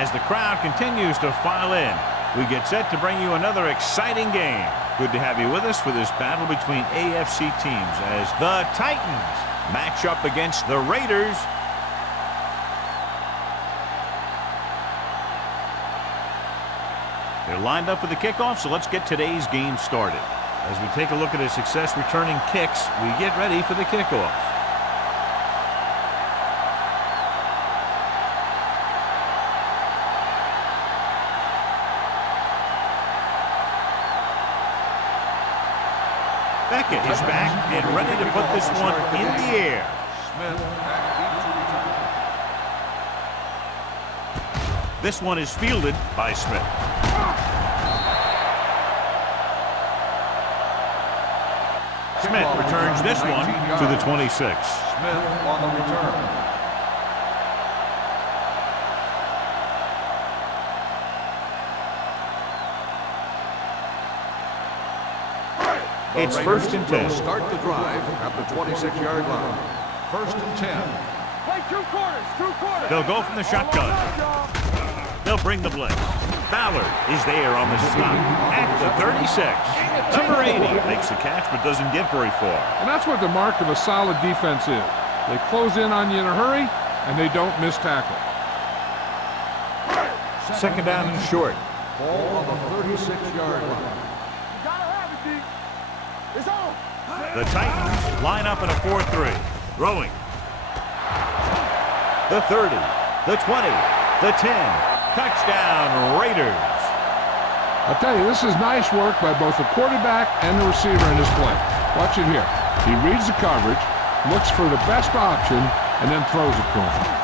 as the crowd continues to file in. We get set to bring you another exciting game. Good to have you with us for this battle between AFC teams as the Titans match up against the Raiders. They're lined up for the kickoff, so let's get today's game started. As we take a look at a success returning kicks, we get ready for the kickoff. Beckett is back and ready to put this one in the air. This one is fielded by Smith. Smith returns this one to the 26. Smith on the return. It's first and 10. Start the drive at the 26-yard line. First and 10. Play two quarters. They'll go from the shotgun. They'll bring the blitz. Ballard is there on the stop at the 36. Number 80 makes the catch but doesn't get very far. And that's what the mark of a solid defense is. They close in on you in a hurry, and they don't miss tackle. Second down and short. Ball on the 36-yard line. It's on. The Titans line up in a 4-3. Throwing. The 30, the 20, the 10. Touchdown, Raiders. I'll tell you, this is nice work by both the quarterback and the receiver in this play. Watch it here. He reads the coverage, looks for the best option, and then throws it to him.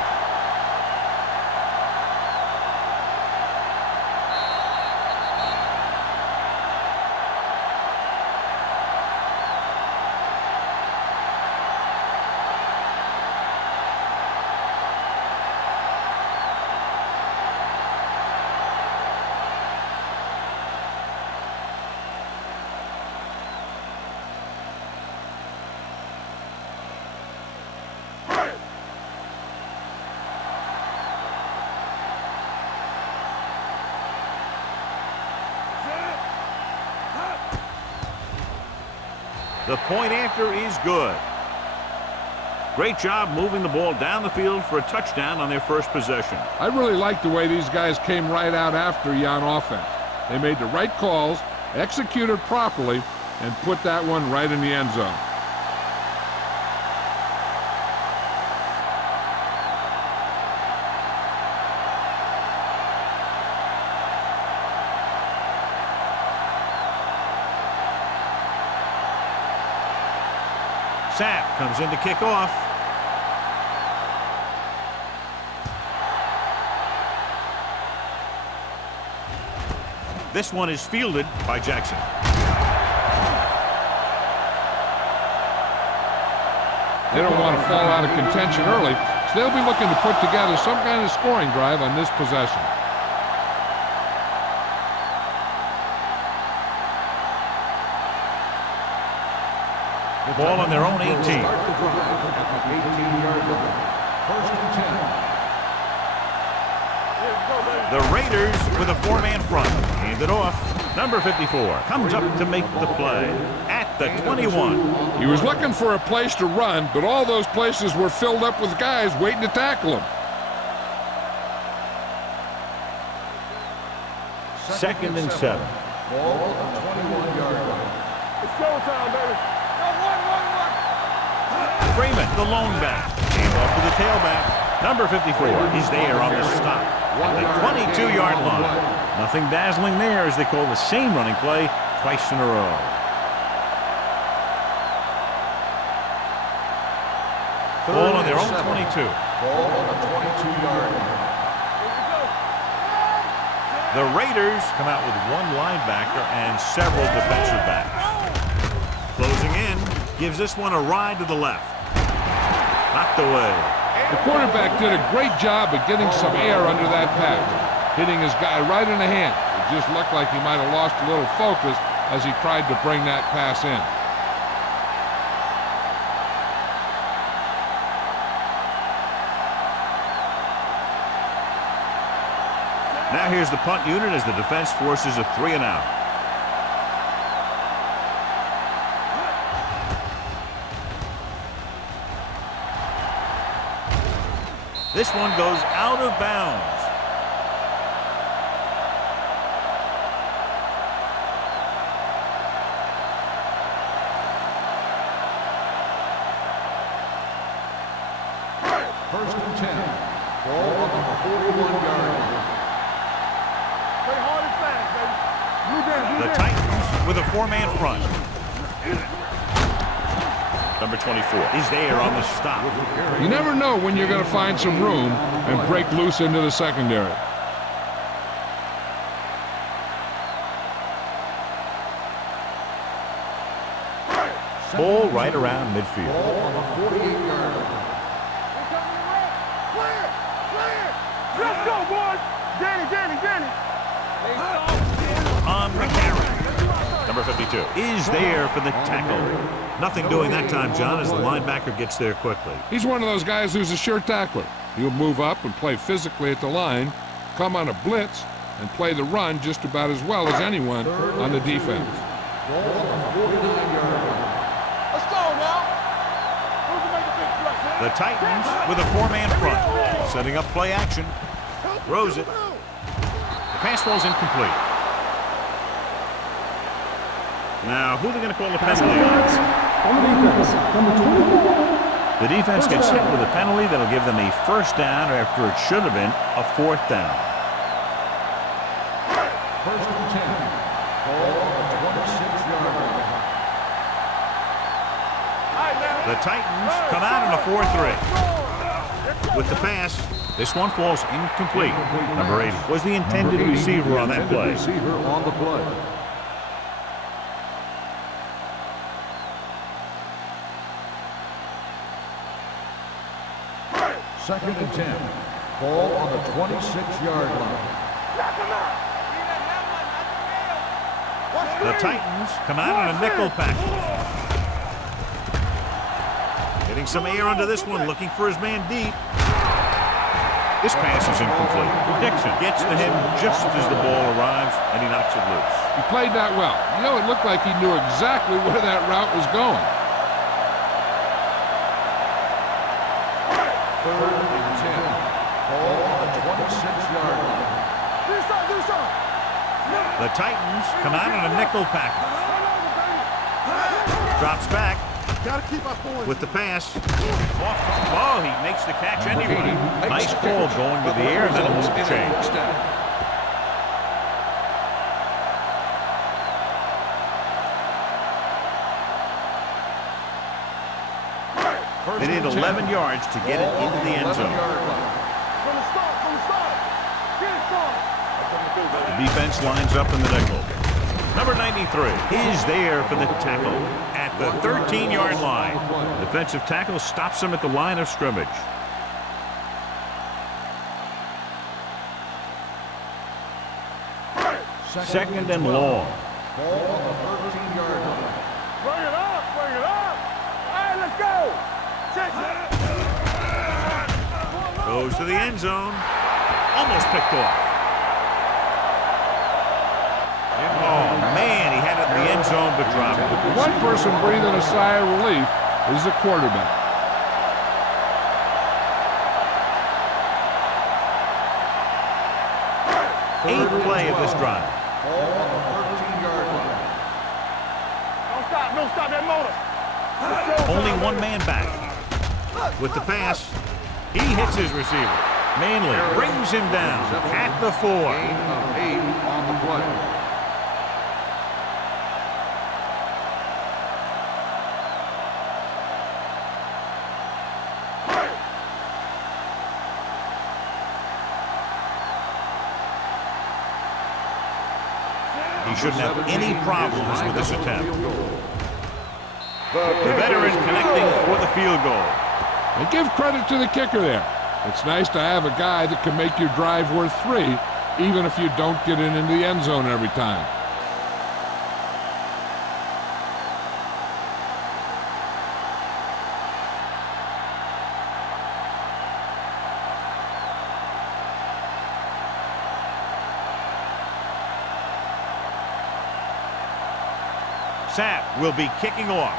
The point after is good. Great job moving the ball down the field for a touchdown on their first possession. I really like the way these guys came right out after you on offense. They made the right calls, executed properly, and put that one right in the end zone. Sapp comes in to kick off. This one is fielded by Jackson. They don't want to fall out of contention early, so they'll be looking to put together some kind of scoring drive on this possession. Ball on their own 18. Start the drive at the 18-yard line. First and 10. The Raiders with a four-man front. Hand it off. Number 54 comes up to make the play at the 21. He was looking for a place to run, but all those places were filled up with guys waiting to tackle him. Second and 7. Ball on the 21-yard line. It's showtime, baby. Freeman, the lone back. Hand off to the tailback. Number 54 is there on the stop at the 22-yard line. Nothing dazzling there as they call the same running play twice in a row. Ball on their own 22. Ball on the 22-yard line. The Raiders come out with one linebacker and several defensive backs. Closing in, gives this one a ride to the left. Knocked away. The quarterback did a great job of getting some air under that pass, hitting his guy right in the hand. It just looked like he might have lost a little focus as he tried to bring that pass in. Now here's the punt unit as the defense forces a 3-and-out. This one goes out of bounds. First and 10. Ball on the 41-yard line. Play hard and fast, baby. The Titans with a 4-man front. Number 24 is there on the stop. You never know when you're going to find some room and break loose into the secondary. Ball right around midfield. Ball on the 48-yard line. Let's go, boys. Danny. On the carry. Number 52 is there for the tackle. Nothing doing that time, John, as the linebacker gets there quickly. He's one of those guys who's a sure tackler. He'll move up and play physically at the line, come on a blitz, and play the run just about as well as anyone on the defense. Ball on the 49-yard line. Let's go now. Who's gonna make the big play? The Titans with a 4-man front, setting up play action. Throws it. The pass falls incomplete. Now, who are they going to call the penalty on? The defense gets hit with a penalty that'll give them a first down after it should have been a 4th down. First and 10. Ball on the 26-yard line. The Titans come out in a 4-3. With the pass, this one falls incomplete. Number 80 was the intended receiver on that play. Receiver on the play. Second and 10. Ball on the 26-yard line. The Titans come out in a nickel package. Getting some air under this one, looking for his man deep. This pass is incomplete. Dixon gets to him just as the ball arrives, and he knocks it loose. He played that well. You know, it looked like he knew exactly where that route was going. Third and 10. Ball on the 26-yard line. Do something. The Titans come out in a nickel package. Drops back. Gotta keep our points. With the pass. Oh, he makes the catch anyway. Nice call going to the air, and then it won't change. They need 11 yards to get it into the end zone. From the start. Get it started. The defense lines up in the nickel. Number 93 is there for the tackle at the 13-yard line. Defensive tackle stops him at the line of scrimmage. Second and long. Ball on the 13-yard line. Bring it up. All right, let's go. Goes to the end zone. Almost picked off. Oh, man, he had it in the end zone, but dropped it. One person breathing a sigh of relief is the quarterback. Third Eighth play of this drive. Ball on the 13-yard line. Don't stop that motor. Only one man back. With the pass, he hits his receiver. Manley brings him down at the 4. Gain of 8 on the play. He shouldn't have any problems with this attempt. The veteran connecting for the field goal. And give credit to the kicker there. It's nice to have a guy that can make your drive worth 3, even if you don't get it into the end zone every time. Sapp will be kicking off.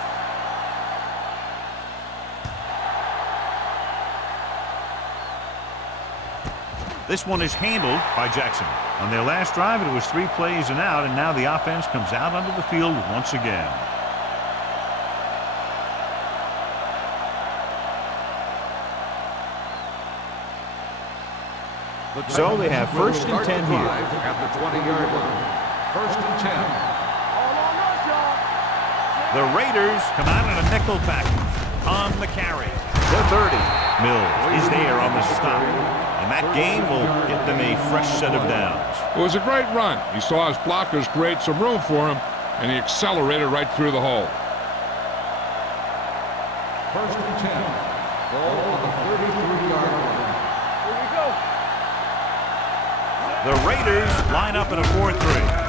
This one is handled by Jackson. On their last drive, it was 3 plays and out, and now the offense comes out onto the field once again. So they have 1st and 10 here. At the 20-yard line. 1st and 10. The Raiders come out in a nickel package on the carry. The 30. Mills is there on the stop. And that gain will get them a fresh set of downs. It was a great run. He saw his blockers create some room for him, and he accelerated right through the hole. 1st and 10. Ball on the 33-yard line. Here we go. The Raiders line up in a 4-3.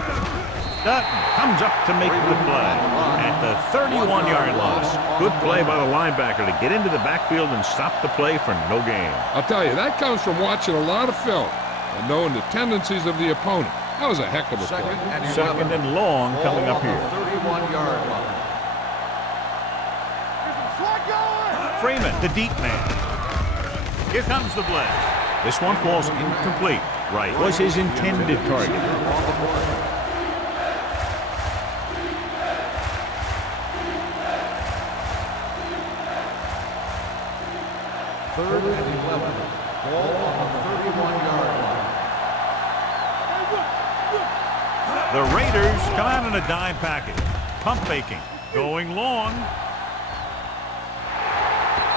Dutton comes up to make the play at the 31-yard line. Good play by the linebacker to get into the backfield and stop the play for no gain. I'll tell you, that comes from watching a lot of film and knowing the tendencies of the opponent. That was a heck of a play. Second and long coming up here. 31-yard line. Slot going. Freeman, the deep man. Here comes the blitz. This one falls incomplete. Right was his intended target. Third and 11. Ball on the 31-yard line. The Raiders come out in a dime package. Pump faking. Going long.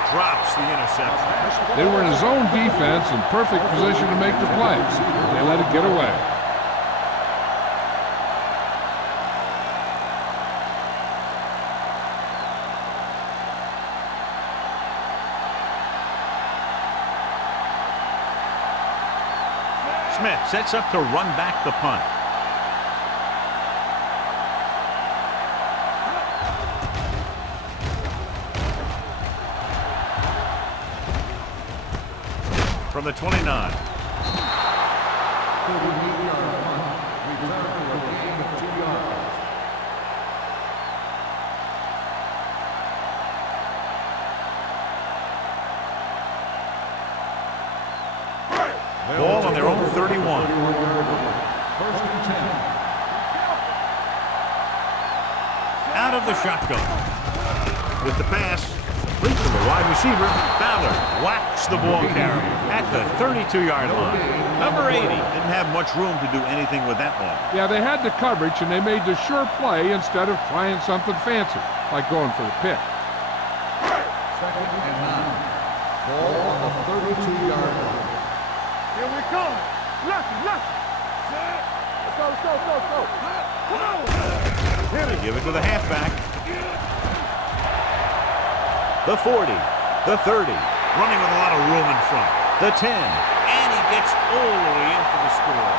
Drops the interception. They were in his own defense in perfect position to make the plays. They let it get away. Smith sets up to run back the punt. From the 29. 38-yard punt. Return for a gain of 2 yards. Ball on their own 31. 1st and 10. Out of the shotgun. With the pass, complete to the wide receiver. Ballard whacks the ball carrier at the 32-yard line. Number 80 didn't have much room to do anything with that one. Yeah, they had the coverage, and they made the sure play instead of trying something fancy, like going for the pick. 2nd and 9. Ball on the 32-yard line. Here we come. Lucky. Let's go. Come on. They give it to the halfback. The 40, the 30, running with a lot of room in front. The 10, and he gets all the way in for the score.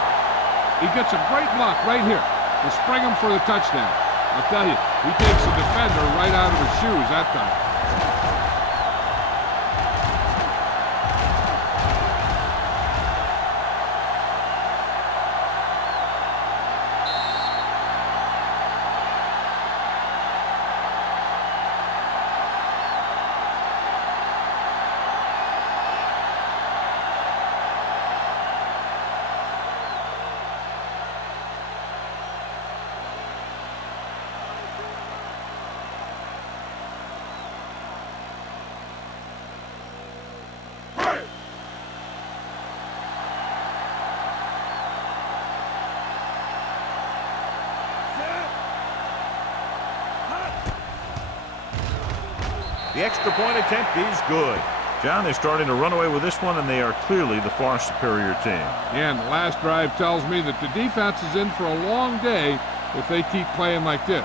He gets a great block right here to spring him for the touchdown. I'll tell you, he takes the defender right out of his shoes that time. The extra point attempt is good. John, they're starting to run away with this one, and they are clearly the far superior team. Yeah, and the last drive tells me that the defense is in for a long day if they keep playing like this.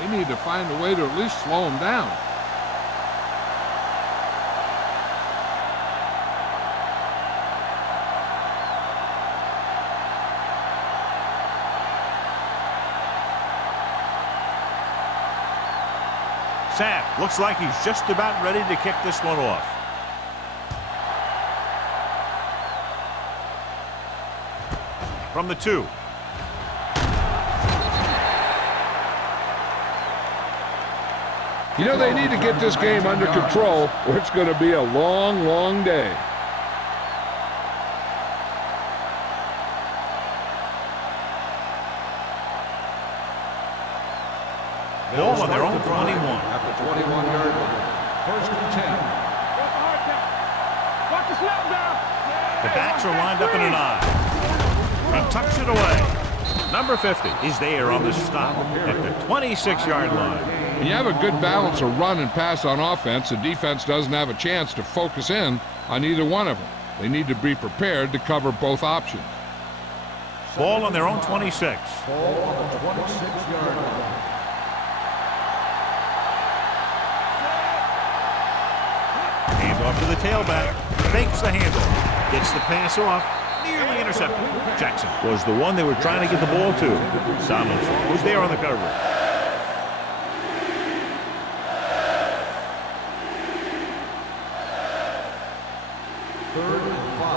They need to find a way to at least slow them down. Sapp looks like he's just about ready to kick this one off. From the 2. You know, they need to get this game under control or it's going to be a long, long day. Ball on their own 21. At the 21-yard line. First and 10. The backs are lined up in an I. And tucks it away. Number 50 is there on the stop at the 26-yard line. When you have a good balance of run and pass on offense, the defense doesn't have a chance to focus in on either one of them. They need to be prepared to cover both options. Ball on their own 26. Ball on the 26-yard line. Hand off to the tailback. Fakes the handoff. Gets the pass off. Nearly intercepted. Jackson was the one they were trying to get the ball to. Donaldson was there on the coverage. Third and 5.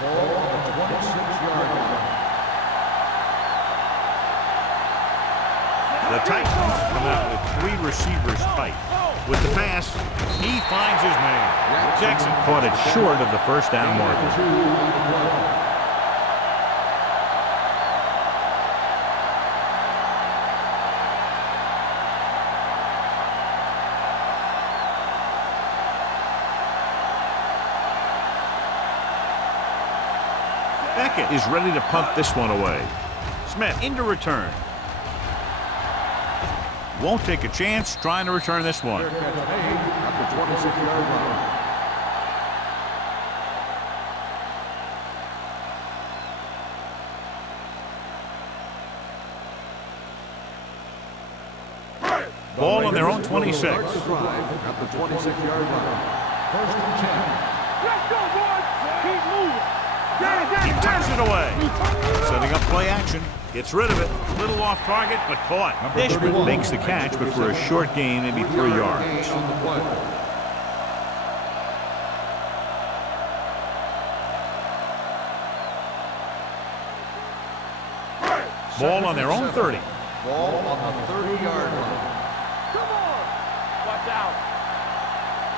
Ball on the 26-yard line. The Titans come out with 3 receivers tight. With the pass, he finds his man. Jackson caught it short of the first down marker. Beckett is ready to punt this one away. Smith into return. Won't take a chance trying to return this one. At the 26-yard line. Ball on their own 26. At the 26-yard line. First and 10. Let's go, boys. Keep moving. He tucks it away. Setting up play action. Gets rid of it. A little off target, but caught. Dishman makes the catch, but for a short gain, maybe 3 yards. On the play. Ball on their own 30. Ball on the 30-yard line. Come on. Watch out.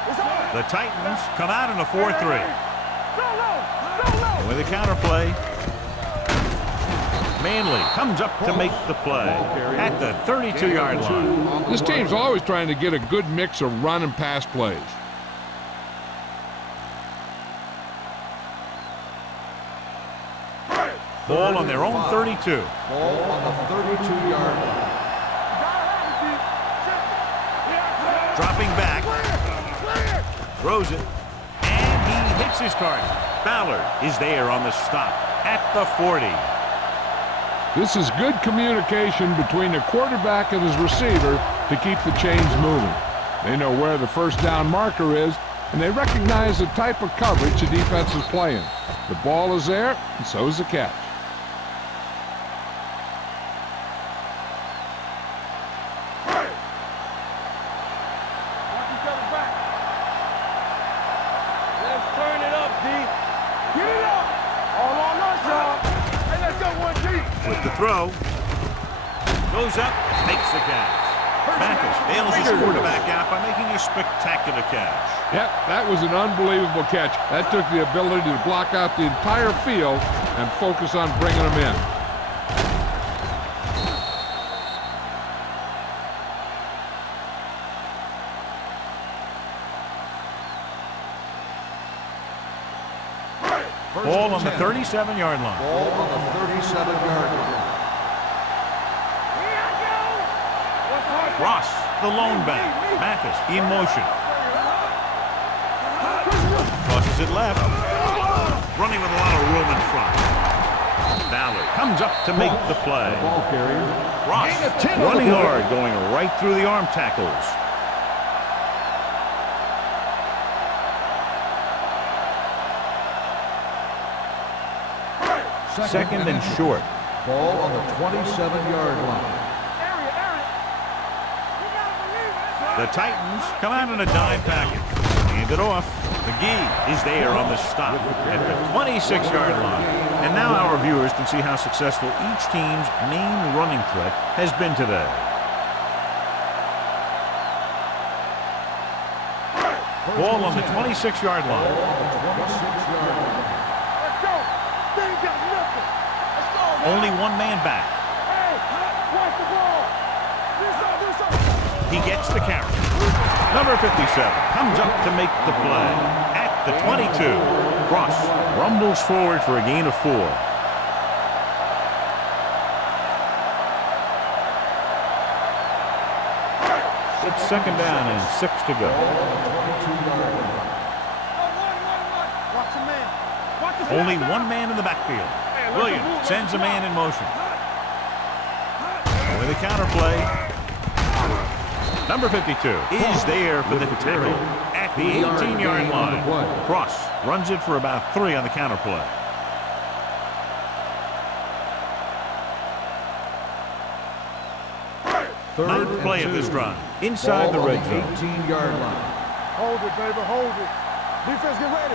It's on. The Titans come out in a 4-3. Go low. Go low. With a counterplay. Manley comes up to make the play at the 32-yard line. This team's always trying to get a good mix of run and pass plays. Ball on their own 32. Ball on the 32-yard line. Dropping back. Throws it. And he hits his target. Ballard is there on the stop at the 40. This is good communication between the quarterback and his receiver to keep the chains moving. They know where the first down marker is, and they recognize the type of coverage the defense is playing. The ball is there, and so is the catch. Watch each other back. Let's turn it up, D. Get it up. All on us, y'all. Hey, let's go, 1G. With the throw. Goes up, makes the catch. Mathis bails his quarterback out by making a spectacular catch. Yep, that was an unbelievable catch. That took the ability to block out the entire field and focus on bringing them in. Ball on the 37-yard line. Ball on the 37-yard line. Ross, the lone back. Mathis in motion. Tosses it left. Running with a lot of room in front. Ballard comes up to make the play. Ball carrier. Ross running hard, going right through the arm tackles. Second and short. Ball on the 27-yard line. The Titans come out in a dime package. Hand it off. McGee is there on the stop at the 26-yard line. And now our viewers can see how successful each team's main running threat has been today. Ball on the 26-yard line. Let's go. They ain't got nothing. Let's go, man. Only one man back. Hey, watch the ball. This up. He gets the carry. Number 57 comes up to make the play. At the 22, Cross rumbles forward for a gain of 4. It's second down and 6 to go. Watch the man. Watch the Only one man in the backfield. Williams sends a man in motion. With a counter play. Number 52 is there for the tackle at the 18-yard line. Cross runs it for about 3 on the counter play. Ninth play of this drive. Inside the red zone. 18-yard line. Hold it, baby. Hold it. Defense, get ready.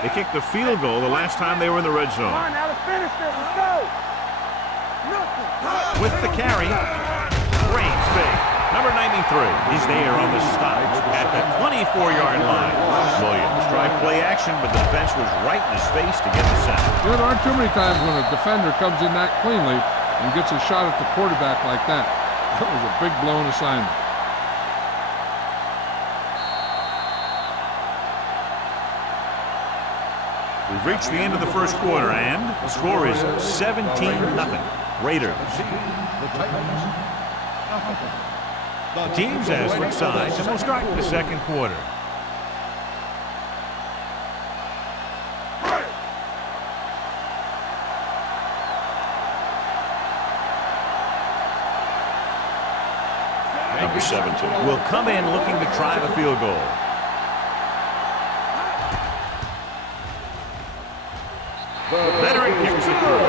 They kicked the field goal the last time they were in the red zone. Come on, now let's finish this. Let's go. Nothing. With the carry, Reigns fake. Number 93 is there on the stop at the 24-yard line. Williams tried play action, but the defense was right in his face to get the sack. There aren't too many times when a defender comes in that cleanly and gets a shot at the quarterback like that. That was a big blown assignment. We've reached the end of the first quarter, and the score is 17-0. Raiders. The Titans, nothing. The teams have switched sides, and we'll start the second quarter. Number 17 will come in looking to try the field goal. Veteran kicks it through.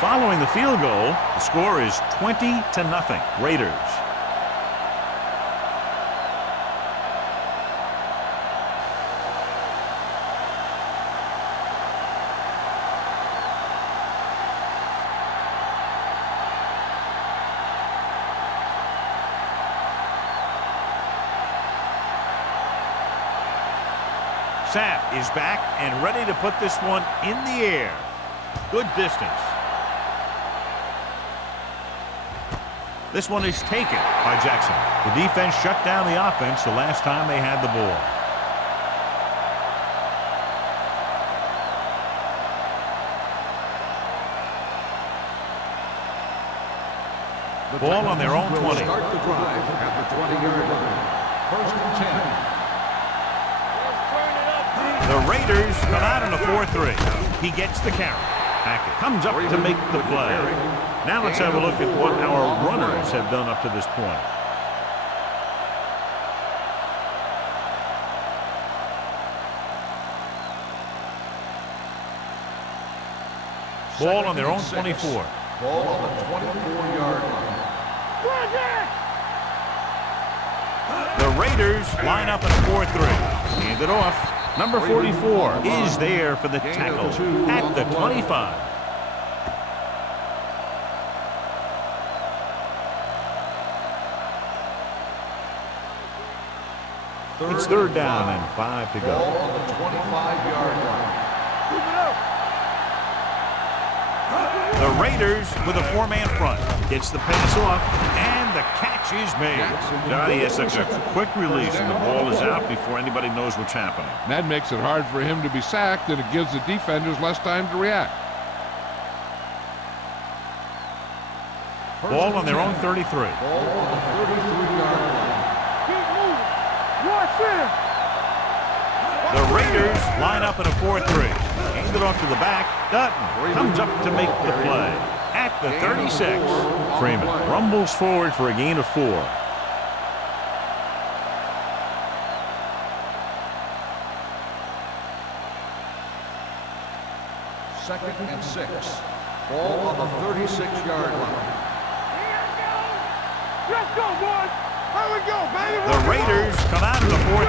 Following the field goal, the score is 20-0. Raiders. Sapp is back and ready to put this one in the air. Good distance. This one is taken by Jackson. The defense shut down the offense the last time they had the ball. Ball on their own 20. Start the drive at the 20-yard line. First and 10. The Raiders come out in a 4-3. He gets the carry. Hackett comes up to make the play. Now let's have a look at what our runners have done up to this point. Ball on their own 24. Ball on the 24-yard line. The Raiders line up in a 4-3. Hand it off. Number 44 is there for the tackle at the 25. It's third down and 5 to go. Ball on the 25-yard line. The Raiders with a 4-man front. Gets the pass off, and the catch is made. Johnny has such a quick release, and the ball is out before anybody knows what's happening. That makes it hard for him to be sacked, and it gives the defenders less time to react. Ball on their own 33. Ball on the 33-yard line. Keep moving. Watch this. The Raiders line up in a 4-3. Hand it off to the back. Dutton comes up to make the play at the 36. Freeman rumbles forward for a gain of 4. Second and 6. Ball on the 36-yard line. Let's go, boys. Here we go, baby. The Raiders come out in a 4-3.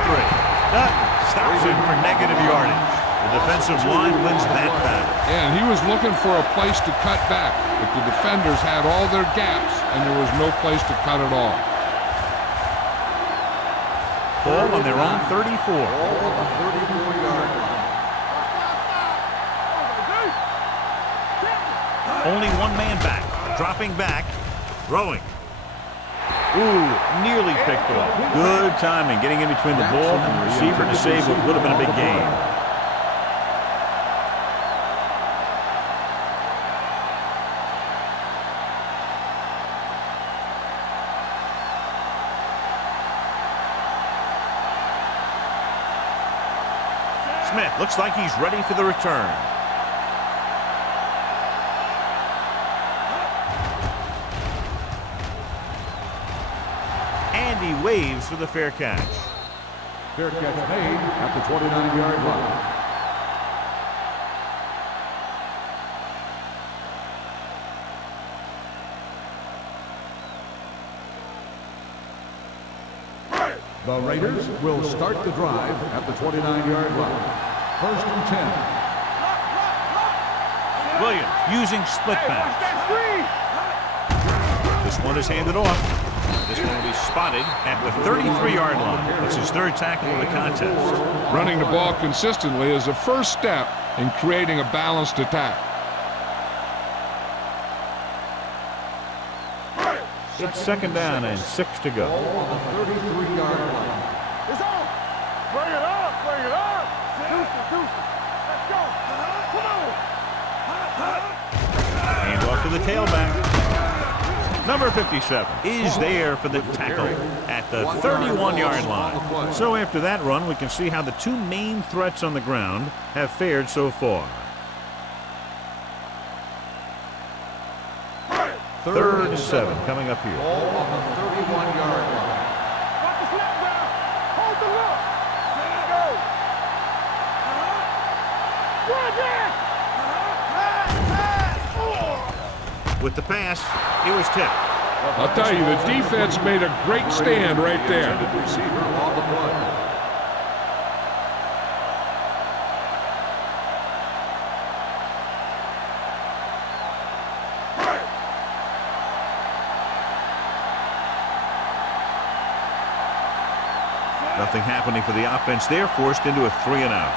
Dutton stops it for negative yardage. The defensive line wins that battle. And he was looking for a place to cut back, but the defenders had all their gaps, and there was no place to cut at all. Ball on their own 34. Ball on the 34-yard line. Only one man back. Dropping back. Throwing. Ooh, nearly picked off. Good timing, getting in between the ball and the receiver to save what would have been a big gain. Smith looks like he's ready for the return. And he waves for the fair catch. Fair catch made at the 29-yard line. The Raiders will start the drive at the 29-yard line. 1st and 10. Williams using split pass. This one is handed off. This one will be spotted at the 33-yard line. That's his third tackle of the contest. Running the ball consistently is the first step in creating a balanced attack. It's 2nd down and 6 to go. Ball on the 33-yard line. It's on. Bring it up. Bring it up. Deuce. Let's go. Come on. Hand off to the tailback. Number 57 is there for the tackle at the 31-yard line. So after that run, we can see how the two main threats on the ground have fared so far. 3rd and 7 coming up here. Ball on the 31-yard line. Watch the snap down. Hold the look. Let's go. With the pass, it was tipped. I'll tell you, the defense made a great stand right there. Receiver on the play. Nothing happening for the offense. They're forced into a 3-and-out.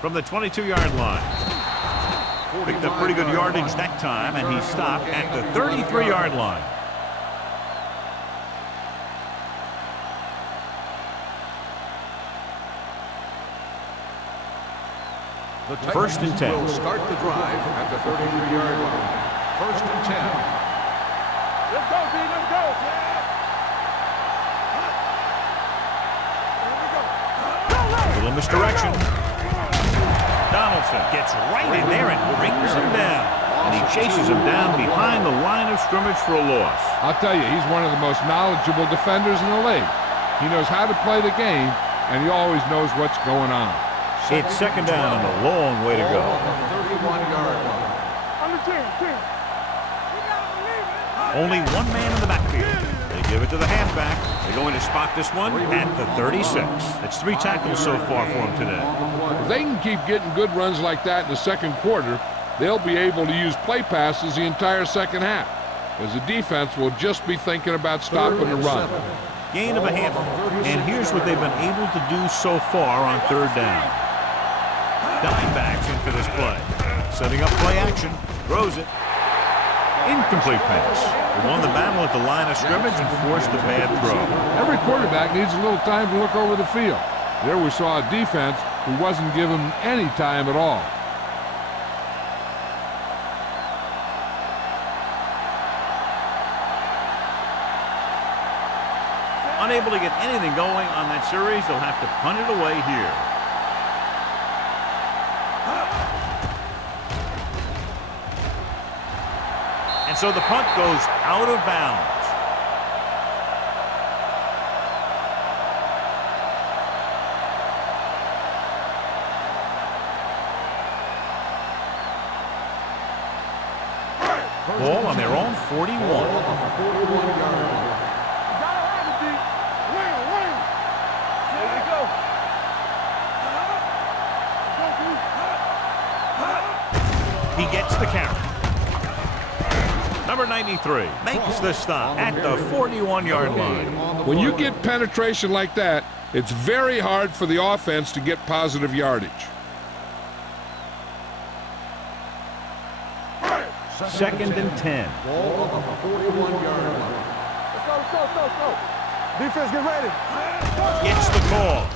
From the 22-yard line. Picked up pretty good yardage that time, and he stopped at the 33-yard line. The 1st and 10. will start the drive at the 33-yard line. 1st and 10. Let's go, D. Let's go. A little misdirection. Donaldson gets right in there and brings him down. And he chases him down behind the line of scrimmage for a loss. I'll tell you, he's one of the most knowledgeable defenders in the league. He knows how to play the game, and he always knows what's going on. It's 2nd down and a long way to go. Ball on the 31-yard line. On the 10. Only one man in the backfield. They give it to the halfback. They're going to spot this one at the 36. That's 3 tackles so far for him today. If they can keep getting good runs like that in the 2nd quarter, they'll be able to use play passes the entire 2nd half, as the defense will just be thinking about stopping the run. Gain of a handful. And here's what they've been able to do so far on 3rd down. Dime backs in for this play. Setting up play action. Throws it. Incomplete pass. They won the battle at the line of scrimmage and forced the bad throw. Every quarterback needs a little time to look over the field. There we saw a defense who wasn't given any time at all. Unable to get anything going on that series, they'll have to punt it away here. And so the punt goes out of bounds. Ball on their own 41. Ball on the 41-yard line. Gotta have it, D. Wing. There we go. He gets the carry. Number 93 makes the stop at the 41-yard line. When you get penetration like that, it's very hard for the offense to get positive yardage. Second and 10. Ball on the 41-yard line. Let's go. Defense, get ready. Gets the call.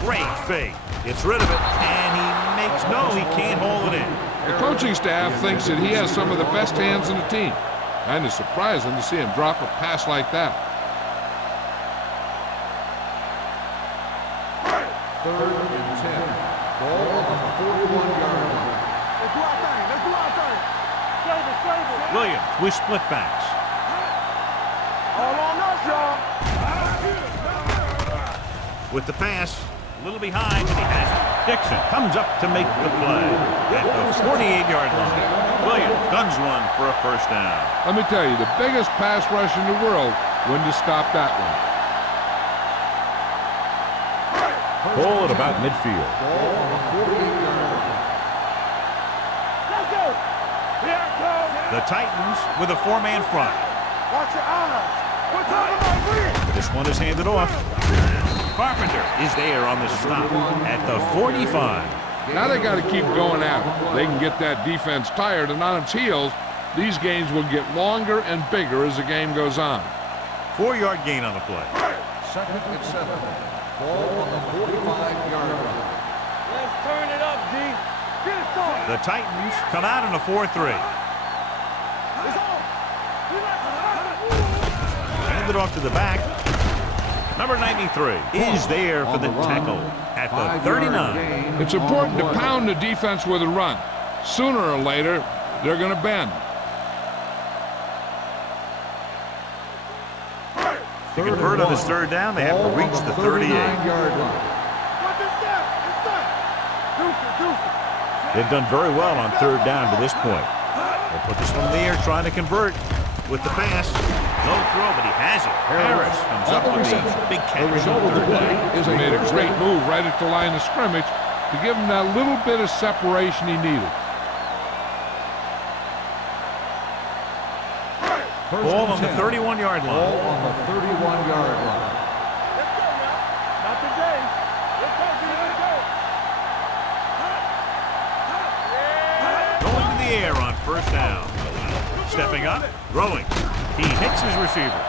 Great fake. Gets rid of it, and he makes no, he can't hold it in. The coaching staff thinks that he has some of the best hands in the team. Kind of surprising to see him drop a pass like that. Third and 10. Ball on the 41-yard line. Let's do our thing. Save it. Williams with split backs. All on us, y'all. With the pass, a little behind, and he has it. Dixon comes up to make the play at the 48-yard line. Williams guns one for a first down. Let me tell you, the biggest pass rush in the world wouldn't have stopped that one. Ball at about midfield. Ball on the 48-yard line. Let's go. Here it comes. The Titans with a four-man front. Watch your eyes. We're talking about green. This one is handed off. Carpenter is there on the stop at the 45. Now they got to keep going at it. They can get that defense tired and on its heels. These games will get longer and bigger as the game goes on. 4-yard gain on the play. Second and 7. Ball on the 45-yard line. Let's turn it up, D. Get it started. The Titans come out in a 4-3. It's on. Handed off to the back. Number 93 is there for the tackle at the 39. It's important to pound the defense with a run. Sooner or later, they're going to bend. To convert on this third down, they have to reach the 38. 39-yard line. What's this down? It's done. Deuce. They've done very well on third down to this point. They'll put this one in the air, trying to convert with the pass. No throw, but he has it. Harris comes up with the big catch. The result of the play is He a made a first great down. move right at the line of scrimmage to give him that little bit of separation he needed. First Ball and on the 10. 31-yard Ball line. on the 31-yard line. Let's go, man. Not today. Let's go, D. Let's go. Going to the air on first down. Stepping up, throwing. He hits his receiver.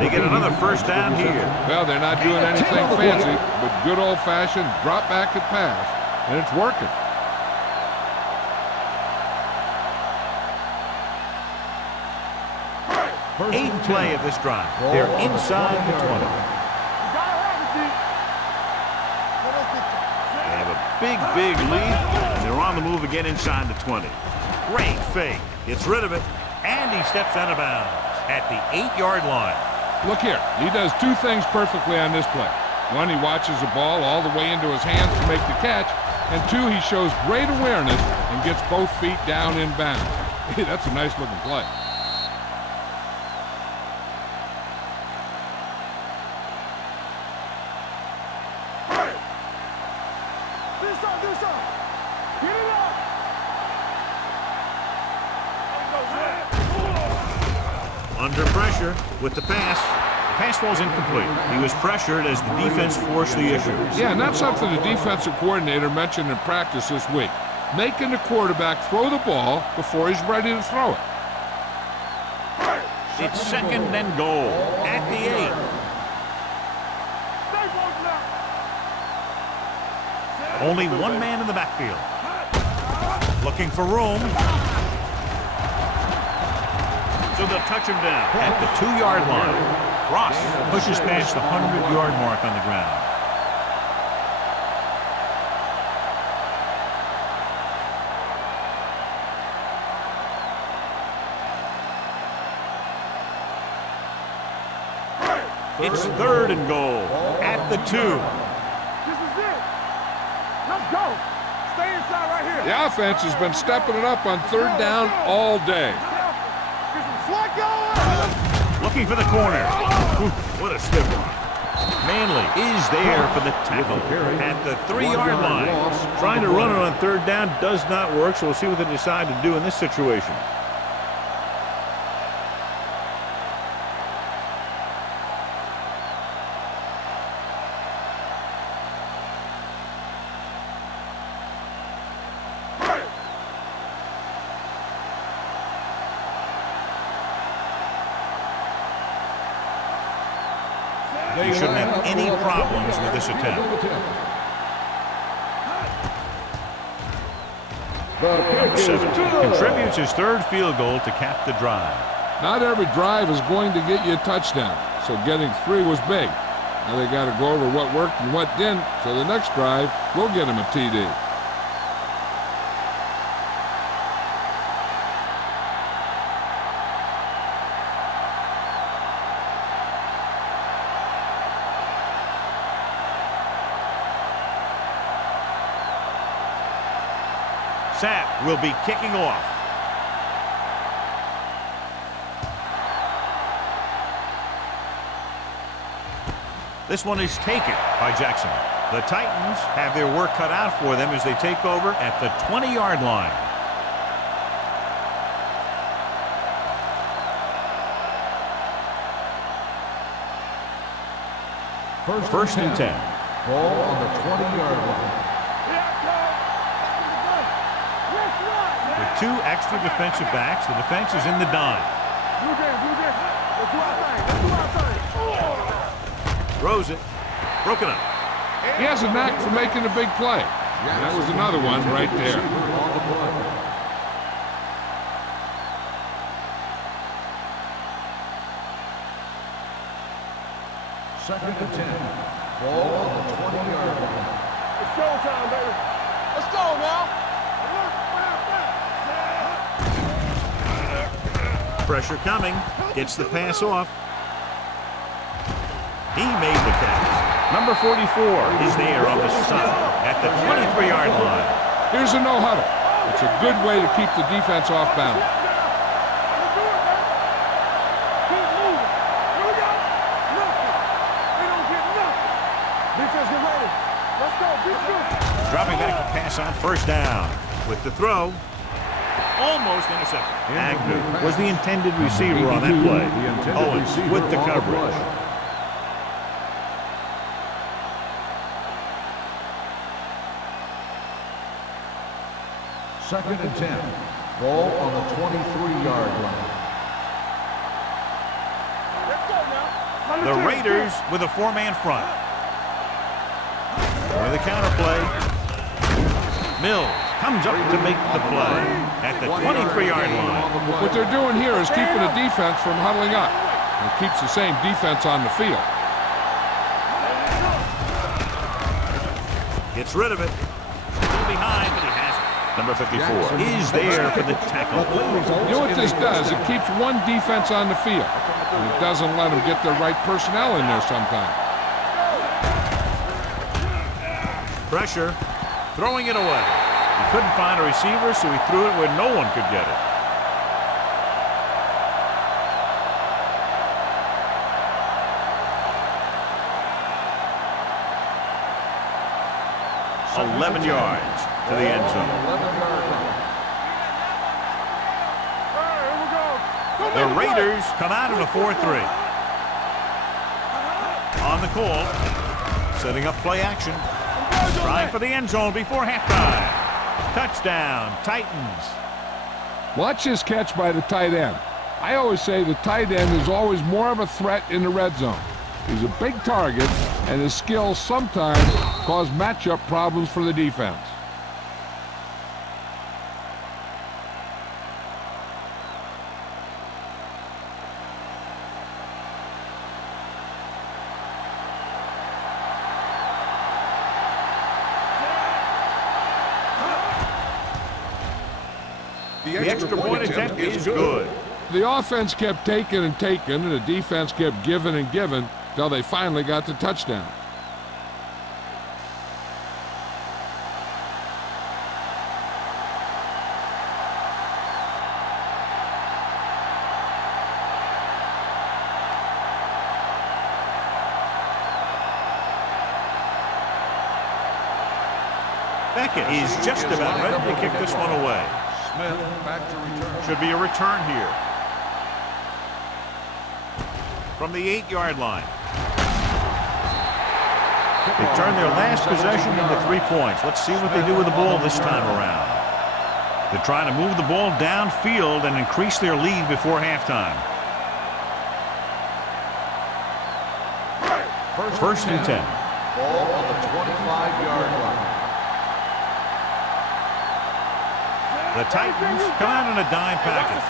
They get another first down here. Well, they're not doing anything fancy, but good old-fashioned drop back and pass, and it's working. First and 8th 10. play of this drive. Ball They're on the inside the 20. 20-yard line. You gotta have it, D. Let us get you. They have a big lead, and they're on the move again inside the 20. Great fake. Gets rid of it, and he steps out of bounds at the 8-yard line. Look here, he does two things perfectly on this play. One, he watches the ball all the way into his hands to make the catch, and two, he shows great awareness and gets both feet down in bounds. Hey, that's a nice-looking play. Do something. Get it up. Under pressure with the pass. The pass falls incomplete. He was pressured as the defense forced the issue. Yeah, and that's something the defensive coordinator mentioned in practice this week. Making the quarterback throw the ball before he's ready to throw it. It's second and goal at the 8. Stay close now. Only one man in the backfield. Looking for room. So they'll touch him down at the 2-yard line. Ross pushes past the 100-yard mark on the ground. It's third and goal at the 2. This is it. Let's go. Stay inside right here. The offense has been stepping it up on third down all day. Get some slack going. Looking for the corner. Ooh, what a stiff one. Manley is there for the tackle at the 3-yard line. Trying to run it on third down does not work, so we'll see what they decide to do in this situation. He shouldn't have any problems with this attempt. Number 17 contributes his third field goal to cap the drive. Not every drive is going to get you a touchdown, so getting 3 was big. Now they got to go over what worked and what didn't, so the next drive will get him a TD. Sapp will be kicking off. This one is taken by Jackson. The Titans have their work cut out for them as they take over at the 20-yard line. First and 10. Ball on the 20-yard line. With 2 extra defensive backs, the defense is in the dime. Throws it. Broken up. He has a knack for making a big play. That was another one right there. Second and 10. Ball on the 20-yard line. It's showtime, baby. Let's go now. Pressure coming. Gets the pass off. He made the catch. Number 44 is there on the stop at the 23-yard line. Here's a no-huddle. It's a good way to keep the defense off balance. Dropping back to pass on first down. With the throw, almost intercepted. Agnew was the intended receiver on that play. Owens with the coverage. Second and 10. Ball on the 23-yard line. The Raiders with a 4-man front. With a counter play. Mills comes up to make the play at the 23-yard line. What they're doing here is keeping the defense from huddling up. It keeps the same defense on the field. Gets rid of it. Still behind, but he has it. Number 54 is there for the tackle. You know what this does? It keeps one defense on the field. And it doesn't let them get the right personnel in there sometimes. Pressure. Throwing it away. He couldn't find a receiver, so he threw it where no one could get it. So 11 yards to the end zone. 11-yard line. The Raiders come out in a 4-3. On the call. Setting up play action. Trying for the end zone before halftime. Touchdown, Titans. Watch this catch by the tight end. I always say the tight end is always more of a threat in the red zone. He's a big target, and his skills sometimes cause matchup problems for the defense. The extra point attempt is good. The offense kept taking and taking, and the defense kept giving and giving until they finally got the touchdown. Beckett is just about ready to kick this one away. Smith back to return. Should be a return here. From the 8-yard line. They turn their last possession into 3 points. Let's see what they do with the ball this time around. They're trying to move the ball downfield and increase their lead before halftime. First and 10. Ball on the 25-yard line. The Titans come out in a dime package.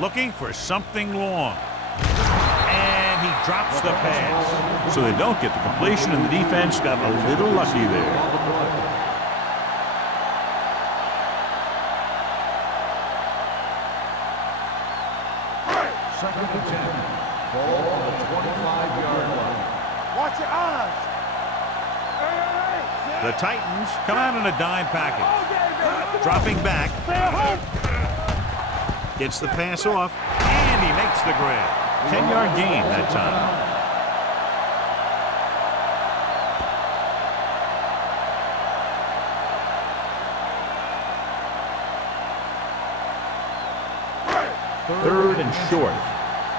Looking for something long. And he drops the pass. So they don't get the completion, and the defense got a little lucky there. Second and 10. Ball on the 25-yard line. Watch your eyes. The Titans come out in a dime package. Dropping back. Gets the pass off, and he makes the grab. 10-yard gain that time. Third and short.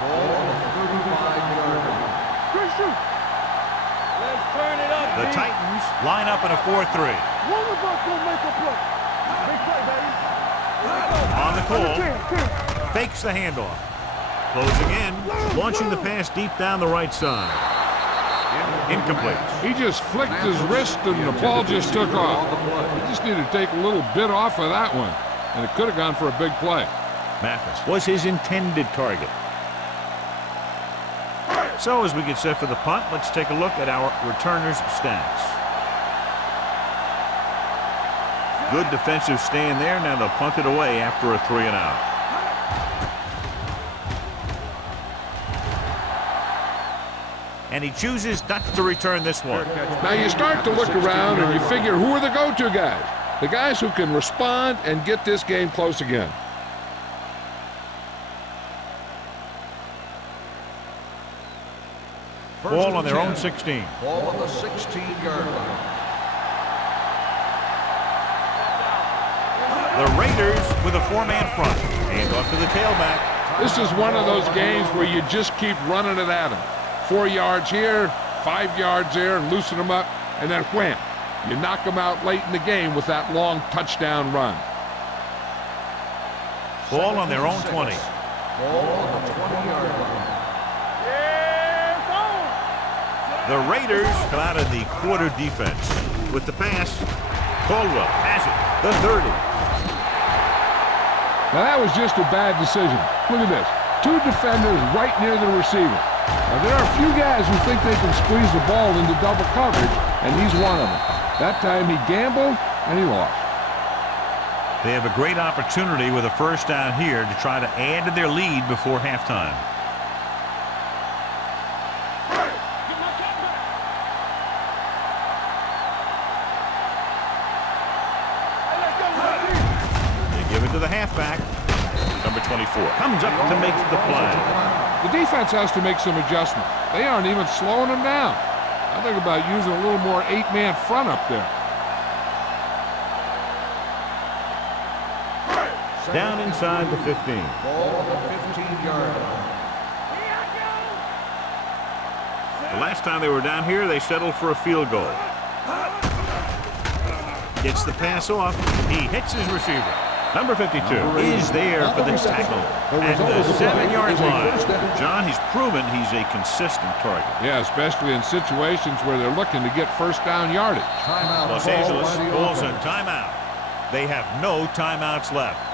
Ball on the 35-yard line. Let's turn it up. The Titans line up in a 4-3. One of us gonna make a play. Big play, baby. On the call, fakes the handoff. Closing in, launching the pass deep down the right side. Incomplete. He just flicked his wrist and the ball just took off. He just needed to take a little bit off of that one, and it could have gone for a big play. Mathis was his intended target. So as we get set for the punt, let's take a look at our returners' stats. Good defensive stand there. Now they'll punt it away after a 3-and-out. And he chooses not to return this one. Now you start to look around and you figure, who are the go-to guys? The guys who can respond and get this game close again. Ball on their own 16. Ball on the 16-yard line. The Raiders with a 4-man front. Hand off to the tailback. This is one of those games where you just keep running it at them. 4 yards here, 5 yards there, and loosen them up, and then wham. You knock them out late in the game with that long touchdown run. Ball on their own 20. Ball on the 20-yard line. The Raiders come out of the quarter defense. With the pass, Caldwell has it. The 30. Now that was just a bad decision. Look at this. 2 defenders right near the receiver. Now there are a few guys who think they can squeeze the ball into double coverage, and he's one of them. That time he gambled, and he lost. They have a great opportunity with a first down here to try to add to their lead before halftime. To the halfback. Number 24 comes up to make the play. The defense has to make some adjustments. They aren't even slowing them down. I think about using a little more 8-man front up there. Down inside the 15. Ball on the 15-yard line. The last time they were down here, they settled for a field goal. Gets the pass off. He hits his receiver. Number 52 is there for the tackle at the 7-yard line. John, he's proven he's a consistent target. Yeah, especially in situations where they're looking to get first down yardage. Timeout. Los Angeles calls a timeout. They have no timeouts left.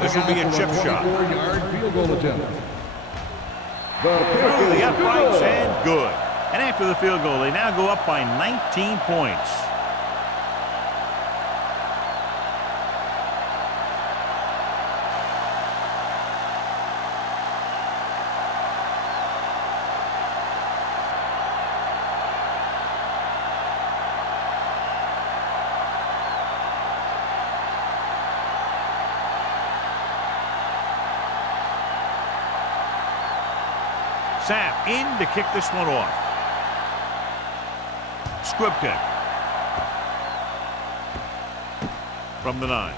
This will be a chip shot. 4-yard field goal attempt. Through the uprights and good. And after the field goal, they now go up by 19 points. Sapp in to kick this one off. Squib kick. From the 9.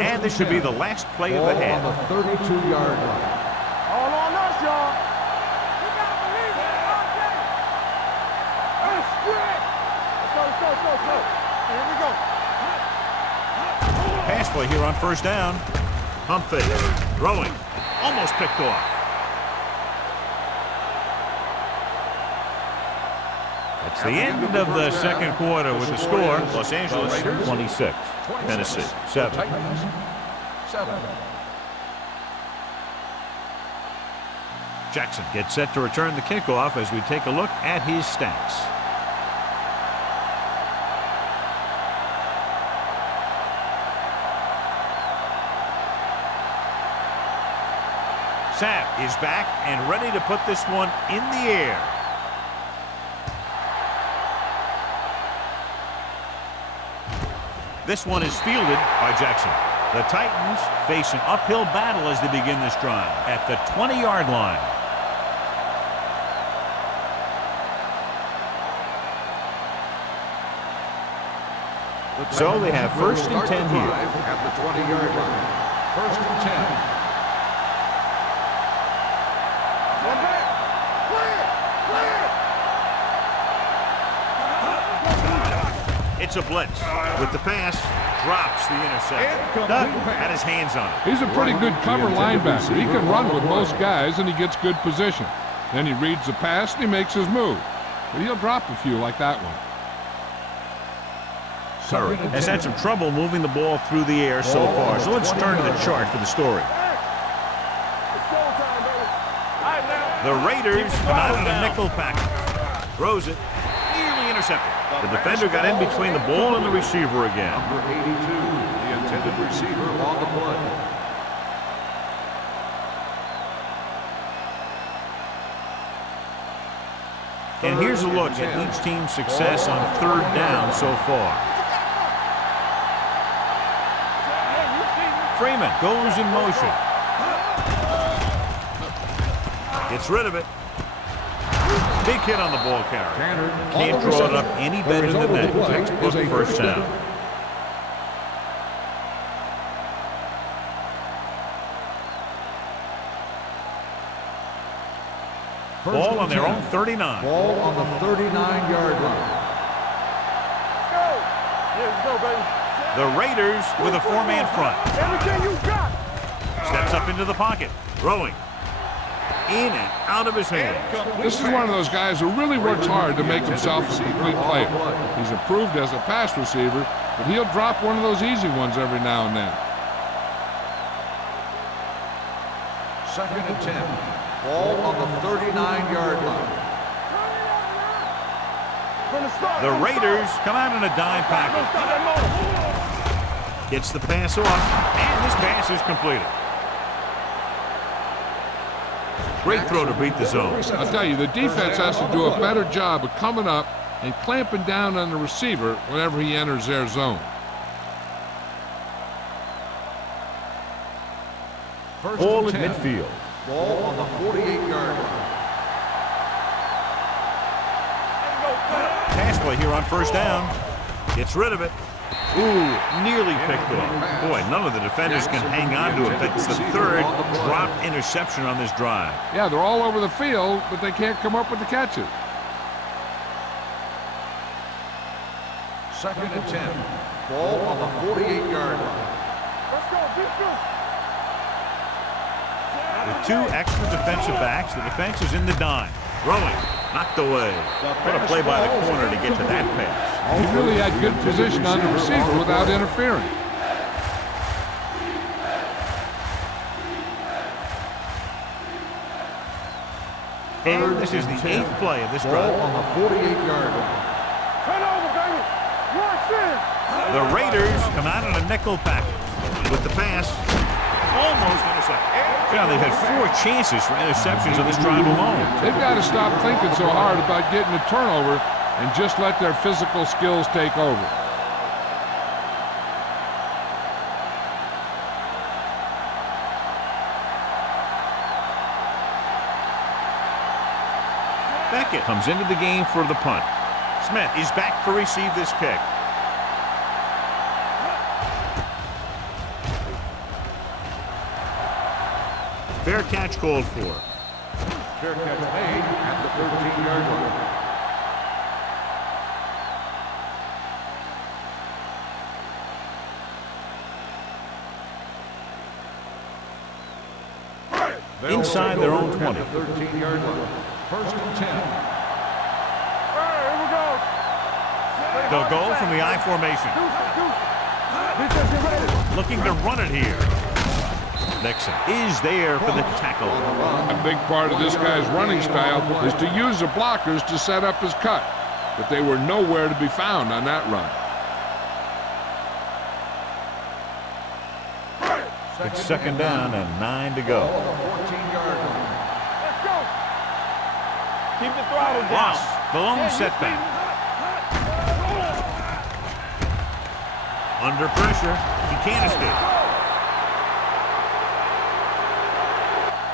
And this should be the last play of the half. On the 32-yard line. All on us, y'all. You gotta believe it. Okay. Let's straight. Let's go. Here we go. Pass play here on first down. Pump fake. Throwing. Almost picked off. That's the end of the second quarter with the score. Los Angeles 26. Tennessee 7. Jackson gets set to return the kickoff as we take a look at his stats. Sapp is back and ready to put this one in the air. This one is fielded by Jackson. The Titans face an uphill battle as they begin this drive at the 20-yard line. So they have first and 10 here. At the 20-yard line. First and 10. It's a blitz. With the pass, drops the interception. Doug had his hands on it. He's a pretty good cover linebacker. He can run with most guys, and he gets good position. Then he reads the pass, and he makes his move. But he'll drop a few like that one. Curry has had some trouble moving the ball through the air so far. So let's turn to the chart for the story. The Raiders come out in a nickel package. Throws it. Nearly intercepted. The defender got in between the ball and the receiver again. Number 82, the intended receiver on the play. And here's a look at each team's success on third down so far. Freeman goes in motion. Gets rid of it. Big hit on the ball carrier. Can't draw it up any better than that. Textbook first down. Ball on their own 39. Ball on the 39-yard line. Let's go, baby. The Raiders with a four-man front. Everything you got. Steps up into the pocket. Throwing. In and out of his hand. This is one of those guys who really works hard to make himself a complete player. He's improved as a pass receiver, but he'll drop one of those easy ones every now and then. Second and 10. Ball on the 39-yard line. The Raiders come out in a dime package. Gets the pass off, and this pass is completed. Great throw to beat the zone. I'll tell you, the defense has to do a better job of coming up and clamping down on the receiver whenever he enters their zone. Ball at midfield. Ball on the 48-yard line. Pass play here on first down. Gets rid of it. Ooh, nearly picked off. Boy, none of the defenders can hang on to it. That's the third dropped interception on this drive. Yeah, they're all over the field, but they can't come up with the catches. Second and 10. Ball on the 48-yard line. Let's go, defense. With two extra defensive backs, the defense is in the dime. Throwing. Knocked away. What a play by the corner to get to that pass. He really had good position on the receiver without interfering. And this is the 8th play of this Ball drive. on the 48-yard line. Turn over, baby. Watch this. The Raiders come out in a nickel package. With the pass, Almost intercepted. Yeah, they've had 4 chances for interceptions on this drive alone. They've got to stop thinking so hard about getting a turnover and just let their physical skills take over. Beckett comes into the game for the punt. Smith is back to receive this kick. Fair catch called for. Fair catch made at the 13-yard line. Inside their own 20. 13-yard line. First and 10. Here we go. They'll go from the I formation. Looking to run it here. Nixon is there for the tackle. A big part of this guy's running style is to use the blockers to set up his cut, but they were nowhere to be found on that run. It's second down and 9 to go. 14-yard line. Let's go. Keep the throttle down. Ross, the lone setback. Under pressure, he can't escape.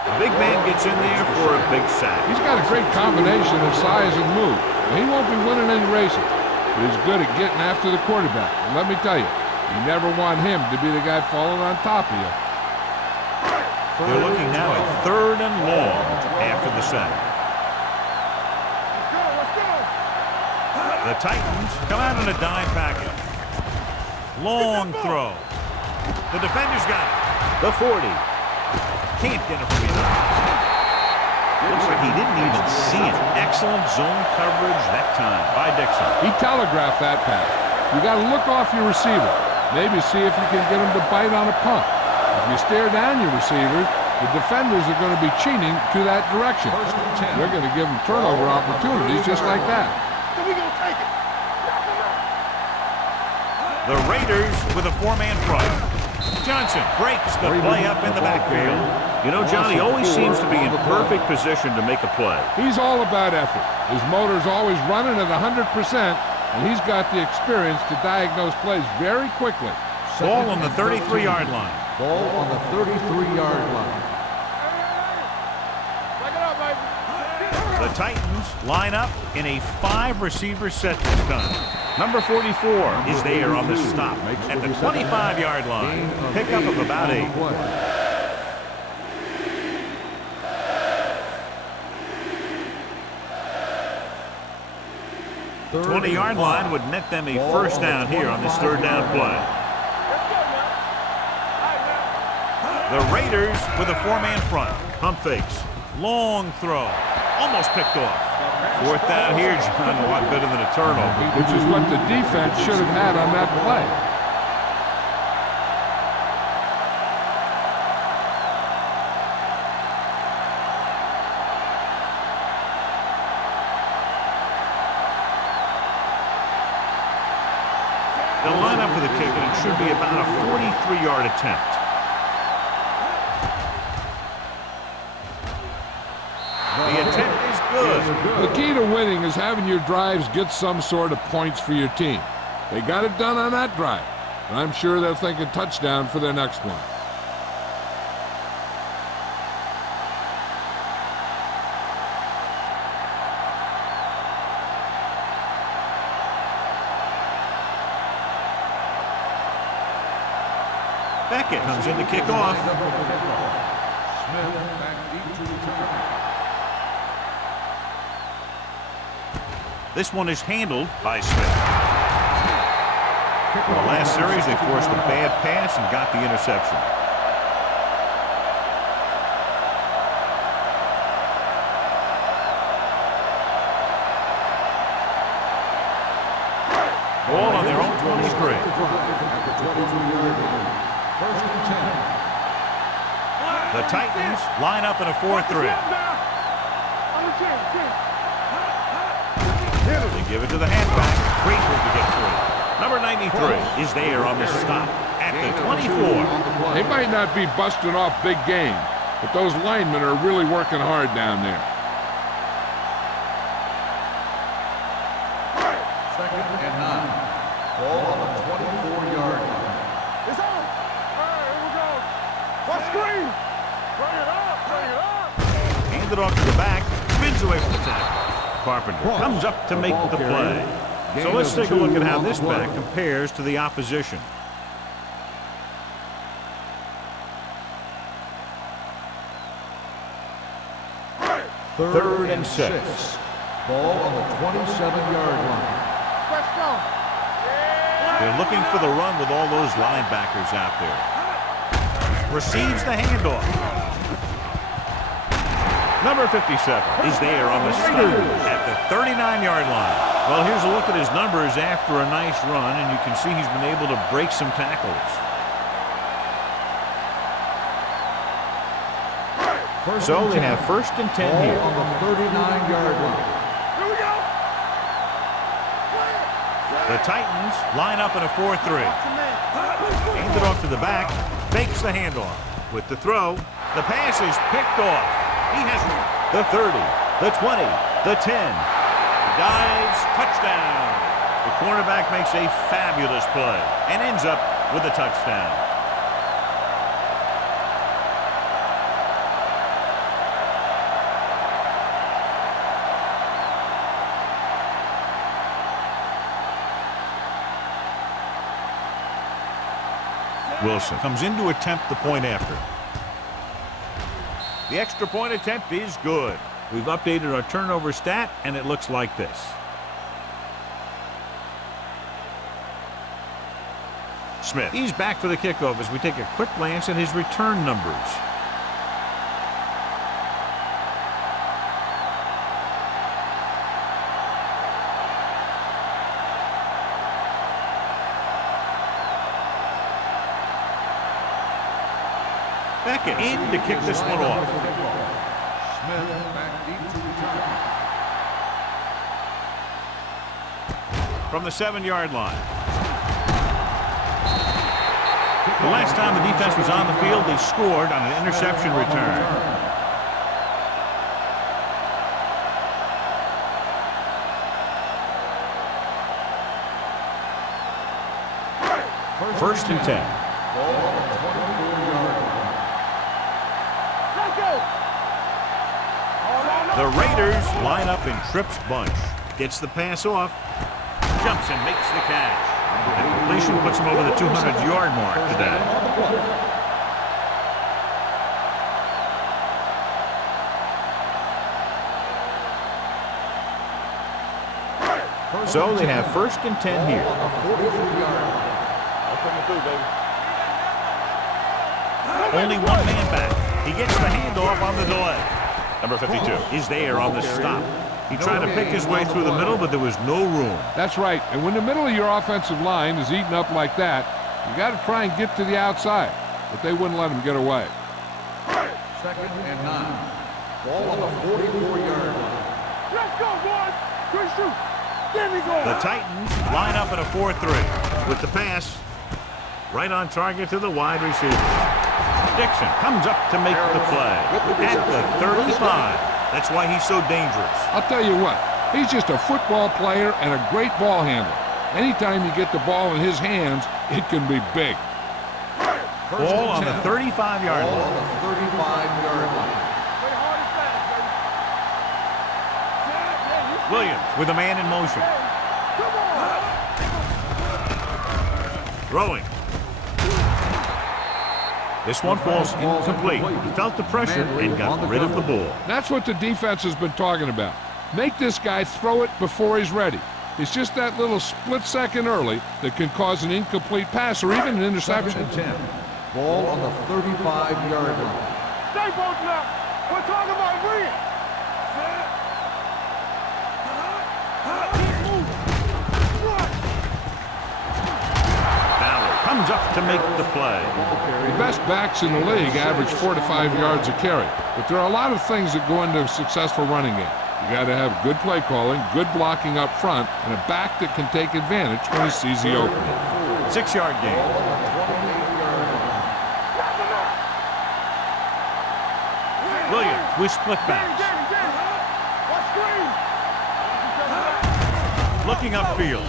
The big man gets in there for a big sack. He's got a great combination of size and move. He won't be winning any races, but he's good at getting after the quarterback. And let me tell you, you never want him to be the guy falling on top of you. They're looking now at 3rd and long after the sack. Let's go. The Titans come out in a dime package. Long throw. The defender's got it. The 40. Can't get it from behind. Looks like he didn't even see it. Excellent zone coverage that time by Dixon. He telegraphed that pass. You got to look off your receiver. Maybe see if you can get him to bite on a pump. If you stare down your receiver, the defenders are going to be cheating to that direction. They're going to give him turnover opportunities just like that. So we gonna take it. The Raiders with a 4-man front. Johnson breaks the play up in the backfield. You know, John, he always seems to be in perfect position to make a play. He's all about effort. His motor's always running at 100%, and he's got the experience to diagnose plays very quickly. Ball on the 33-yard line. Ball on the 33-yard line. Back it up, baby. The Titans line up in a 5-receiver set this time. Number 44 is there on the stop at the 25-yard line. Pickup of about 8. 20-yard line would net them a first down here on this 3rd down play. The Raiders with a 4-man front. Pump fakes. Long throw. Almost picked off. 4th down here, John, a lot better than a turnover. Which is what the defense should have had on that play. They'll line up for the kick, and it should be about a 43-yard attempt. The attempt is good. The key to winning is having your drives get some sort of points for your team. They got it done on that drive, and I'm sure they'll think a touchdown for their next one. Beckett comes in to kick off. Smith back deep to return. This one is handled by Smith. In the last series, they forced a bad pass and got the interception. Ball on their own 23. First and 10. The Titans line up in a 4-3. They give it to the halfback. Great move to get through. Number 93 is there on the stop at the 24. They might not be busting off big game, but those linemen are really working hard down there. Second and 9. Ball on the 24-yard line. It's on. All right, here we go. What screen? Bring it up, bring it up. Hand it off to the back, spins away from the tackle. Carpenter comes up to make the play. So let's take a look at how this back compares to the opposition. Third and 6. Ball on the 27-yard line. Let's go. They're looking for the run with all those linebackers out there. Receives the handoff. Number 57 is there on the stop at the 39-yard line. Well, here's a look at his numbers after a nice run, and you can see he's been able to break some tackles. So they have first and 10 Ball here. on the 39-yard line. Here we go. The Titans line up in a 4-3. Hand it off to the back, fakes the handoff. With the throw, the pass is picked off. He has the 30, the 20, the 10. Dives, touchdown. The cornerback makes a fabulous play and ends up with a touchdown. Wilson comes in to attempt the point after. The extra point attempt is good. We've updated our turnover stat, and it looks like this. Smith. He's back for the kickoff as we take a quick glance at his return numbers. Beckett in to kick this one off. Smith back deep to return. From the 7-yard line. The last time the defense was on the field, they scored on an interception return. First and 10. Ball on the 24-yard line. Let's go. The Raiders line up in Tripp's bunch. Gets the pass off. Jumps and makes the catch. The completion puts him over the 200-yard mark today. So they have first and 10 here. Only one man back. He gets the handoff on the delay. Number 52 is there on the stop. He tried to pick his way through the middle, but there was no room. That's right. And when the middle of your offensive line is eaten up like that, you got to try and get to the outside. But they wouldn't let him get away. Second and 9. Ball on the 44-yard line. Let's go, boys. Good shoot. There we go. The Titans line up in a 4-3 with the pass right on target to the wide receiver. Dixon comes up to make the play at the 35. That's why he's so dangerous. I'll tell you what, he's just a football player and a great ball handler. Anytime you get the ball in his hands, it can be big. Ball on the 35-yard Ball on line. the 35-yard line. Play hard and fast, baby. Williams with a man in motion. Come on. Throwing. This one falls incomplete. He felt the pressure and got rid of the ball. That's what the defense has been talking about. Make this guy throw it before he's ready. It's just that little split second early that can cause an incomplete pass or even an interception. Second and 10. Ball on the 35-yard line. Stay both now. We're talking about win. Ballard comes up to make the play. The best backs in the league average 4 to 5 yards a carry. But there are a lot of things that go into a successful running game. You got to have good play calling, good blocking up front, and a back that can take advantage when he sees the opening. 6-yard gain. Williams with split backs. Looking upfield.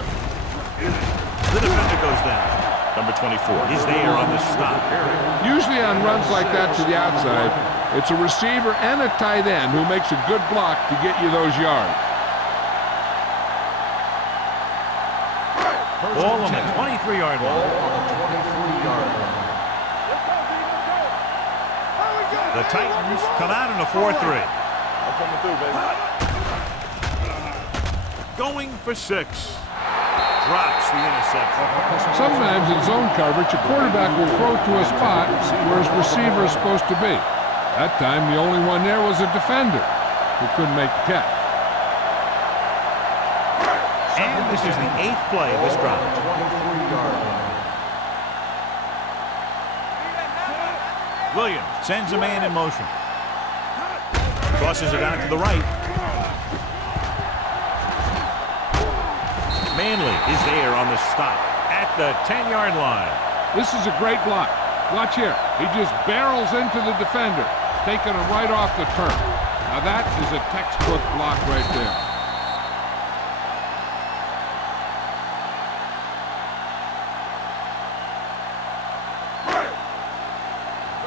The defender goes down. Number 24 is there on the stop. Usually on runs like that to the outside, it's a receiver and a tight end who makes a good block to get you those yards. Ball on the 23-yard line. The Titans come out in a 4-3. Going for 6. Drops the interception. Sometimes in zone coverage, a quarterback will throw to a spot where his receiver is supposed to be. That time, the only one there was a defender who couldn't make the catch. And this is the 8th play of this drive. Williams sends a man in motion. Crosses it out to the right. Manley is there on the stop at the 10-yard line. This is a great block. Watch here. He just barrels into the defender, taking him right off the turf. Now that is a textbook block right there.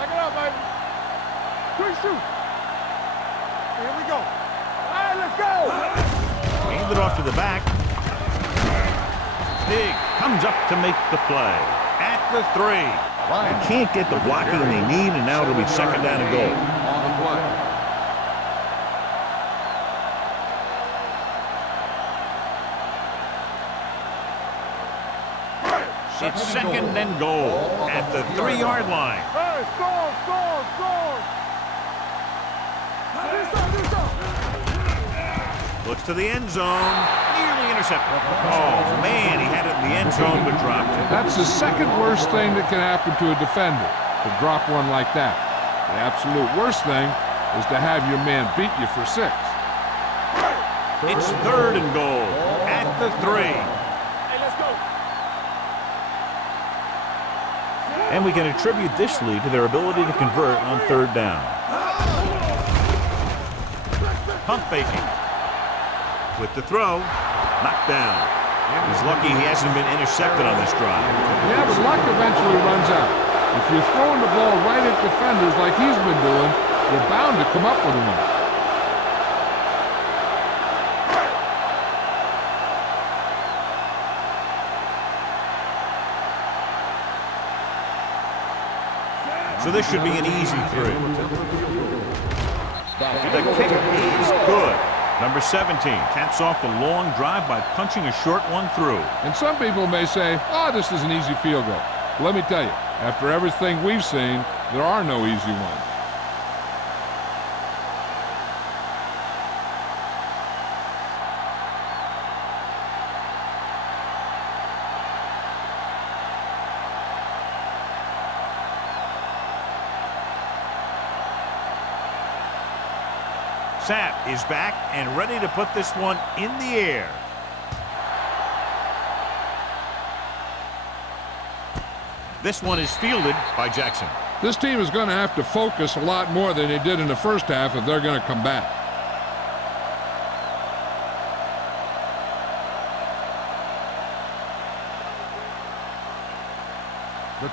Back it up, baby. Quick shoot. Here we go. All right, let's go. Hand it off to the back. Big comes up to make the play at the 3. They can't get the blocking they need, and now it'll be 2nd down and goal. On the play. It's 2nd and goal at the 3-yard line. Hey, score. Looks to the end zone. Nearly intercepted. Oh, man, he had it in the end zone but dropped it. That's the second worst thing that can happen to a defender, to drop one like that. The absolute worst thing is to have your man beat you for 6. It's 3rd and goal at the 3. Hey, let's go. And we can attribute this lead to their ability to convert on 3rd down. Pump faking. With the throw, knocked down. He's lucky he hasn't been intercepted on this drive. Yeah, but luck eventually runs out. If you're throwing the ball right at defenders like he's been doing, you're bound to come up with one. So this should be an easy 3. The kick is good. Number 17 caps off the long drive by punching a short one through. And some people may say, oh, this is an easy field goal. Let me tell you, after everything we've seen, there are no easy ones. Sapp is back and ready to put this one in the air. This one is fielded by Jackson. This team is going to have to focus a lot more than they did in the first half if they're going to come back.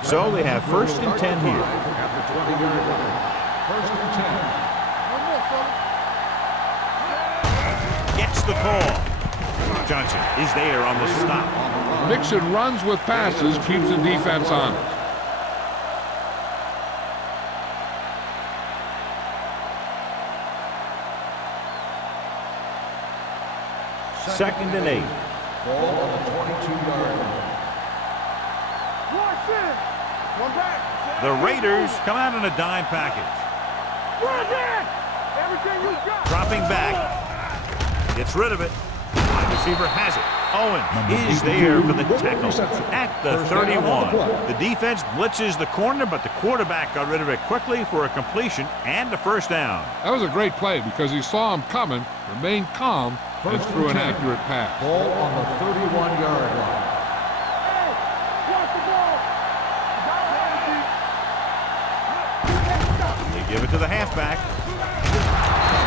So they have 1st and 10 here. At the 20-yard line. 1st and 10. One more, fella. Gets the call. Johnson is there on the stop. Mixon runs with passes, keeps the defense honest. Second and 8. Ball on the 22-yard line. One back. The Raiders come out in a dime package. Run in. Everything you got. Dropping back. Gets rid of it. Wide receiver has it. Owen is there for the tackle at the 31. The defense blitzes the corner, but the quarterback got rid of it quickly for a completion and a first down. That was a great play because he saw him coming, remained calm, and threw an accurate pass. Ball on the 31-yard line. They give it to the halfback.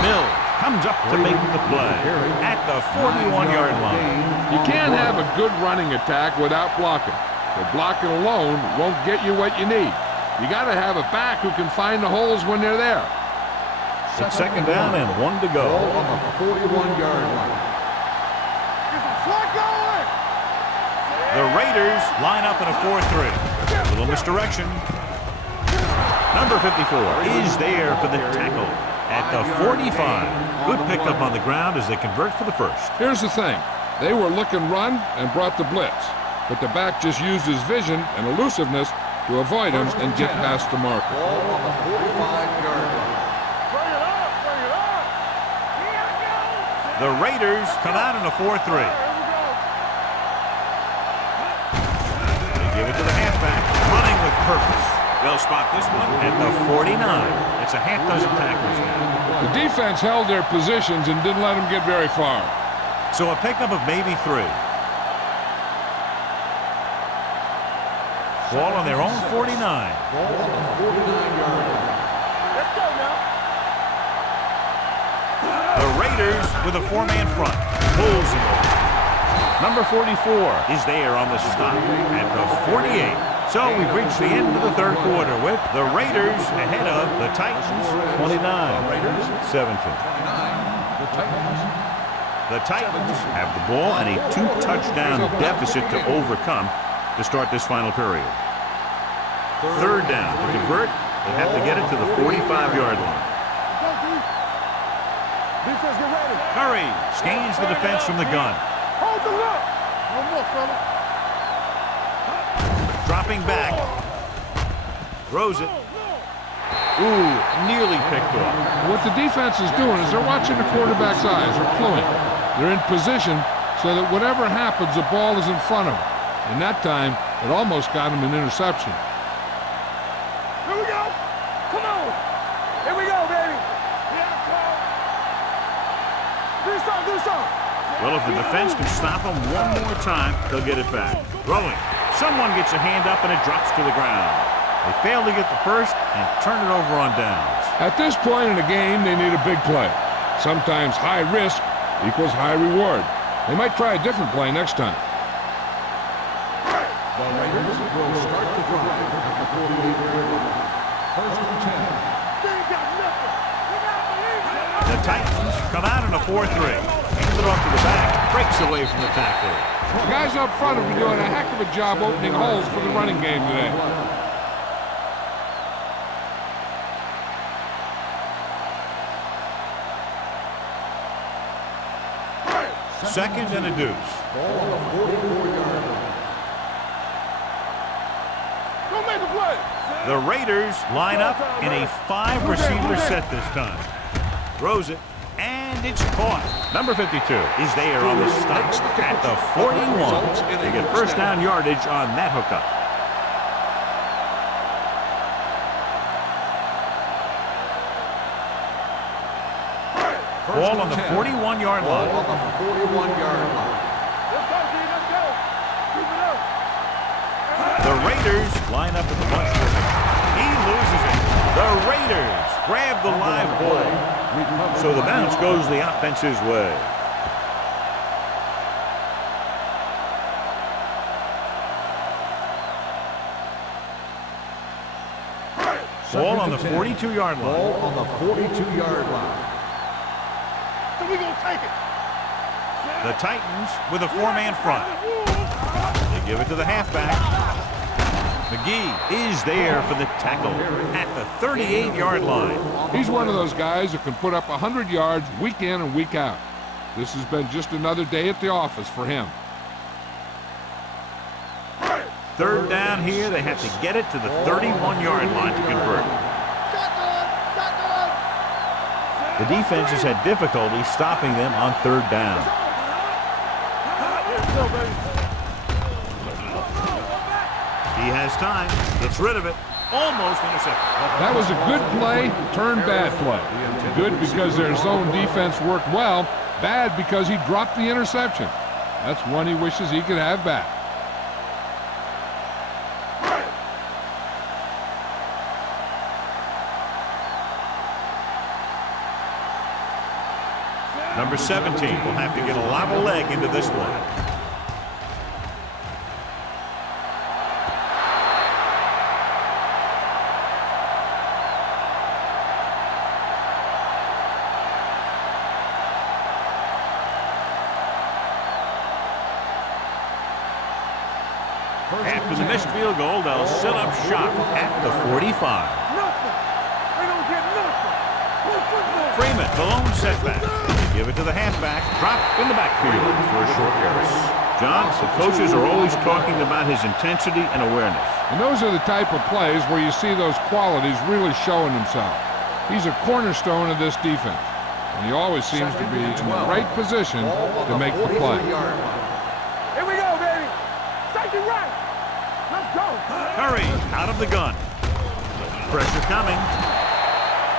Mills comes up to make the play at the 41-yard line. You can't have a good running attack without blocking. The blocking alone won't get you what you need. You got to have a back who can find the holes when they're there. It's second down and 1 to go. Ball on the 41-yard line. The Raiders line up in a 4-3. Little misdirection. Number 54 is there for the tackle at the 45. Good pickup on the ground as they convert for the first. Here's the thing. They were looking run and brought the blitz, but the back just used his vision and elusiveness to avoid him and get past the marker. Ball on the 45-yard line. The Raiders come out in a 4-3. They give it to the halfback, running with purpose. They'll spot this one at the 49. It's a half dozen tackles now. The defense held their positions and didn't let them get very far. So a pickup of maybe 3. Ball on their own 49. Ball on the 49-yard line. Let's go now. The Raiders with a 4-man front. Pulls him over. Number 44 is there on the stop at the 48. So we've reached the end of the third quarter with the Raiders ahead of the Titans 29-17. The Titans have the ball and a 2-touchdown deficit to overcome to start this final period. Third down to convert. They have to get it to the 45-yard line. Defense, get ready. Murray scans the defense from the gun. Hold the look. No more, fella. Dropping back. Throws it. Ooh, nearly picked off. What the defense is doing is they're watching the quarterback's eyes. They're cluing. They're in position so that whatever happens, the ball is in front of them. And that time, it almost got him an interception. Here we go. Come on. Here we go, baby. Do something, do something. Well, if the defense can stop him one more time, they'll get it back. Throwing. Someone gets a hand up and it drops to the ground. They fail to get the first and turn it over on downs. At this point in the game, they need a big play. Sometimes high risk equals high reward. They might try a different play next time. The Raiders will start the drive at the 48-yard line. First and 10. They ain't got nothing. You gotta believe it. The Titans come out in a 4-3. Hands it off to the back. Breaks away from the tackler. The guys up front have been doing a heck of a job opening holes for the running game today. Second and a deuce. Ball on the 44-yard line. Don't make a play. The Raiders line up in a 5-receiver set this time. Throws it, and it's caught. Number 52 is there on the stop at the 41. They get first down yardage on that hookup. Ball on the 41-yard Ball line. on the 41-yard line. Let's go, D. Let's go. Keep it up. The Raiders line up in the bunch formation. He loses it. The Raiders grab the live ball. So the bounce goes the offense's way. Ball on the 42-yard line. Ball on the 42-yard line. So we gonna take it. The Titans with a 4-man front. They give it to the halfback. McGee is there for the tackle at the 38-yard line. He's one of those guys that can put up 100 yards week in and week out. This has been just another day at the office for him. Third down here. They have to get it to the 31-yard line to convert. The defense has had difficulty stopping them on third down. go, baby. He has time. Gets rid of it. Almost intercepted. That was a good play, turned bad play. Good because their zone defense worked well. Bad because he dropped the interception. That's one he wishes he could have back. Number 17 will have to get a lot of leg into this one. After the missed field goal, they'll set up shop at the 45. Nothing. They don't get nothing. Play football. Freeman, the lone setback. Give it to the halfback. Drop in the backfield for a short yards. John, the coaches are always talking about his intensity and awareness. And those are the type of plays where you see those qualities really showing himself. He's a cornerstone of this defense, and he always seems to be in the right position to make the play. Here we go, baby. Safety right. Let's go. Curry out of the gun. Pressure coming.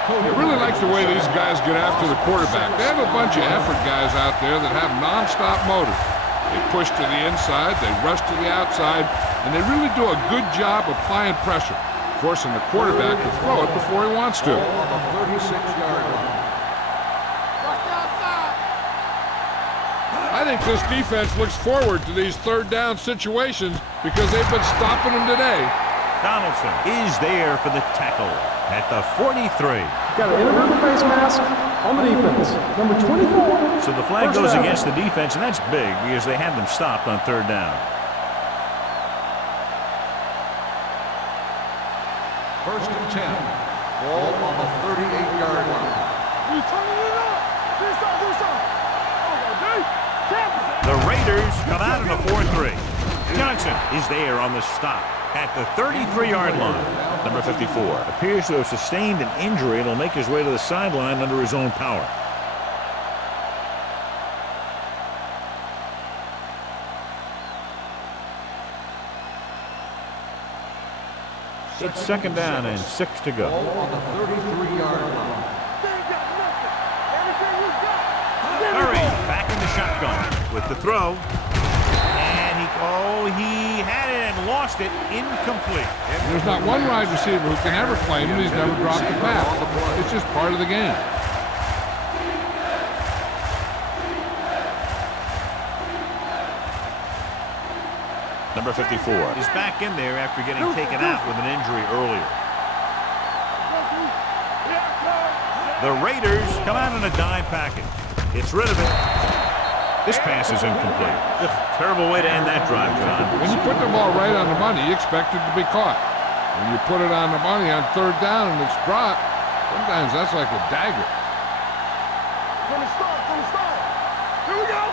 I really like the way these guys get after the quarterback. They have a bunch of effort guys out there that have nonstop motor. They push to the inside, they rush to the outside, and they really do a good job applying pressure, forcing the quarterback to throw it before he wants to. On the 36-yard line. I think this defense looks forward to these third down situations because they've been stopping them today. Donaldson is there for the tackle at the 43. Got an inverted face mask on the defense. Number 24. So the flag goes against the defense, and that's big because they had them stopped on third down. First and 10. Ball on the 38-yard line. You turning it up. This side, this side. Okay, The Raiders come out in a 4-3. Johnson is there on the stop at the 33-yard line. Number 54 appears to have sustained an injury and will make his way to the sideline under his own power. It's second down and 6 to go. Ball on the 33-yard line. They ain't got nothing. Everything we got. Curry back in the shotgun with the throw. And he had it and lost it. Incomplete. There's not one wide receiver who can ever claim that he's never dropped a pass. It's just part of the game. Number 54 is back in there after getting taken out with an injury earlier. The Raiders come out in a dime package. It's rid of it. This pass is incomplete. Ugh, terrible way to end that drive, John. When you put the ball right on the money, you expect it to be caught. When you put it on the money on third down and it's dropped, sometimes that's like a dagger. From the start. Here we go.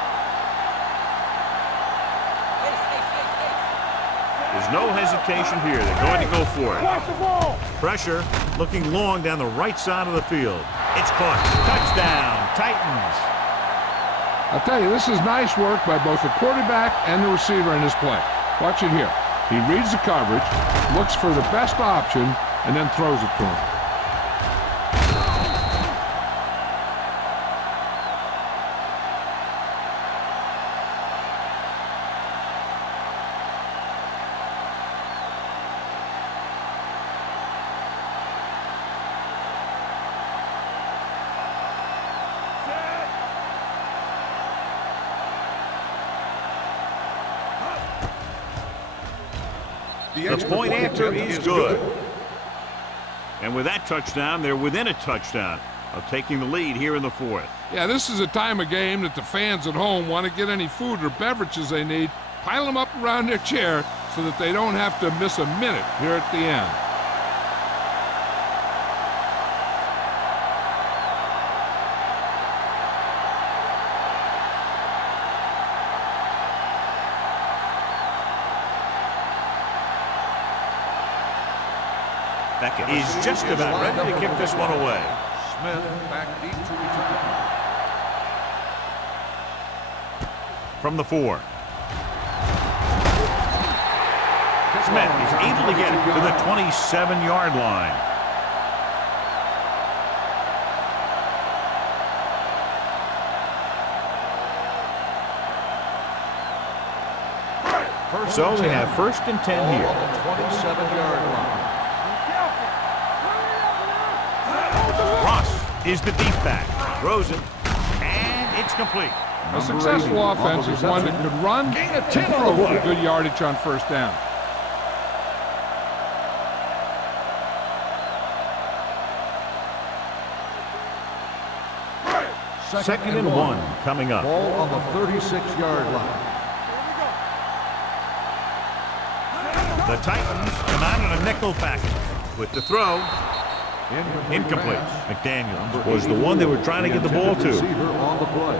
There's no hesitation here. They're going to go for it. Watch the ball. Pressure looking long down the right side of the field. It's caught. Touchdown, Titans. I'll tell you, this is nice work by both the quarterback and the receiver in this play. Watch it here. He reads the coverage, looks for the best option, and then throws it to him. The point after is good. And with that touchdown, they're within a touchdown of taking the lead here in the fourth. Yeah, this is a time of game that the fans at home want to get any food or beverages they need, pile them up around their chair so that they don't have to miss a minute here at the end. Beckett is just about ready to kick this one away. Smith back deep to return. From the 4. Smith is able to get it to the 27-yard line. So they have 1st and 10 here. On the 27-yard line. Ross is the deep back. Throws it, and it's complete. A successful offense is one that could run and throw for good yardage on 1st down. Second and 1 coming up. Ball on the 36-yard line. The Titans come out in a nickel package with the throw. Incomplete. McDaniels was the one they were trying to get the ball to. Receiver on the play.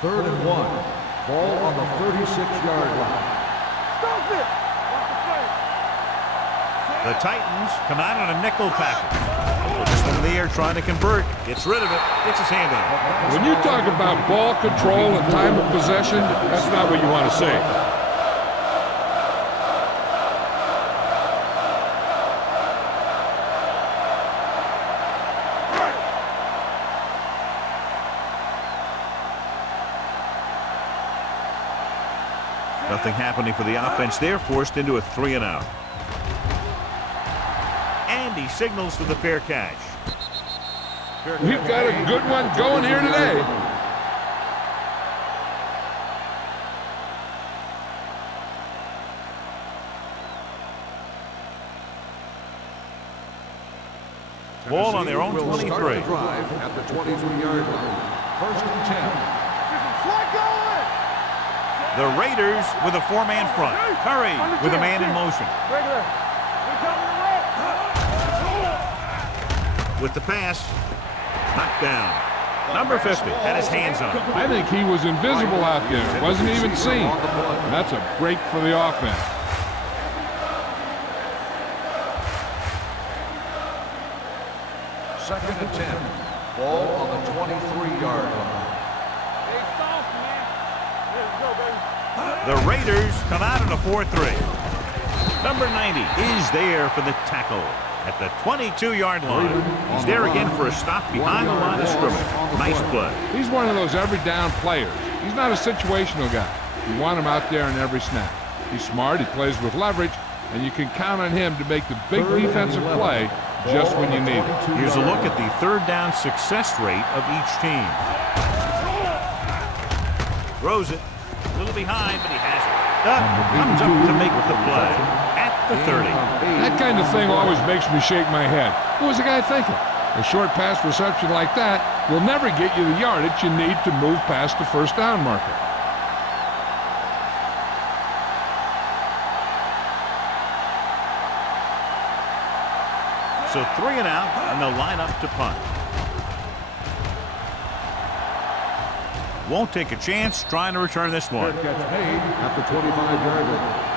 Third and 1. Ball on the 36-yard line. Stop it! The Titans come out in a nickel package. Just in the air trying to convert. Gets rid of it. Gets his hand on it. When you talk about ball control and time of possession, that's not what you want to say. Nothing happening for the offense. They're forced into a 3-and-out. And he signals for the fair catch. We've got a good one going here today. Ball on their own Will 23. start the drive at the 23-yard line. 1st and 10. The Raiders with a 4-man front. Curry with a man in motion. With the pass, knocked down. Number 50 had his hands on it. I think he was invisible out there. Wasn't even seen. And that's a break for the offense. Second and 10. Ball on the 23-yard line. The Raiders come out in a 4-3. Number 90 is there for the tackle at the 22-yard line. He's there again for a stop behind the line of scrimmage. Nice play. He's one of those every down players. He's not a situational guy. You want him out there in every snap. He's smart, he plays with leverage, and you can count on him to make the big defensive play just when you need it. Here's a look at the 3rd down success rate of each team. Throws it. A little behind, but he has it. Comes up to make the play at the 30. That kind of thing always makes me shake my head. What was the guy thinking? A short pass reception like that will never get you the yardage you need to move past the 1st down marker. So 3-and-out, and they'll line up to punt. Won't take a chance trying to return this one. Fair catch made at the 25-yard line.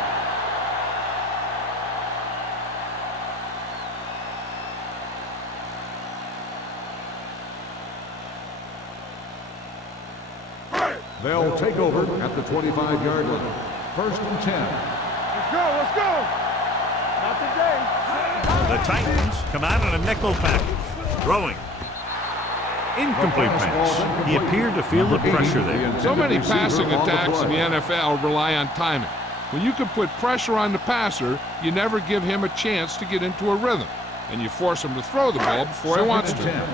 They'll take over at the 25-yard line. 1st and 10. Let's go! Not today. The Titans come out in a nickel package. Throwing. Incomplete pass. He appeared to feel the pressure there. So many passing attacks in the NFL rely on timing. When you can put pressure on the passer, you never give him a chance to get into a rhythm, and you force him to throw the ball before he wants to. 10.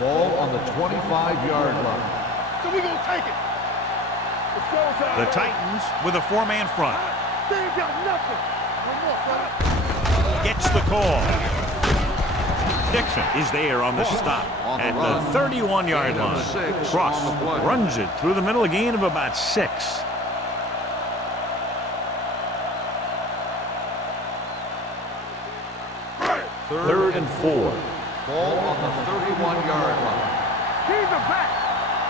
Ball on the 25-yard line. So we gonna take it. The Titans with a 4-man front. They ain't got nothing. One more, fella. Gets the call. Dixon is there on the stop at the 31-yard line. Cross runs it through the middle, a gain of about 6. Third and 4. Ball on the 31-yard line. Keep it back.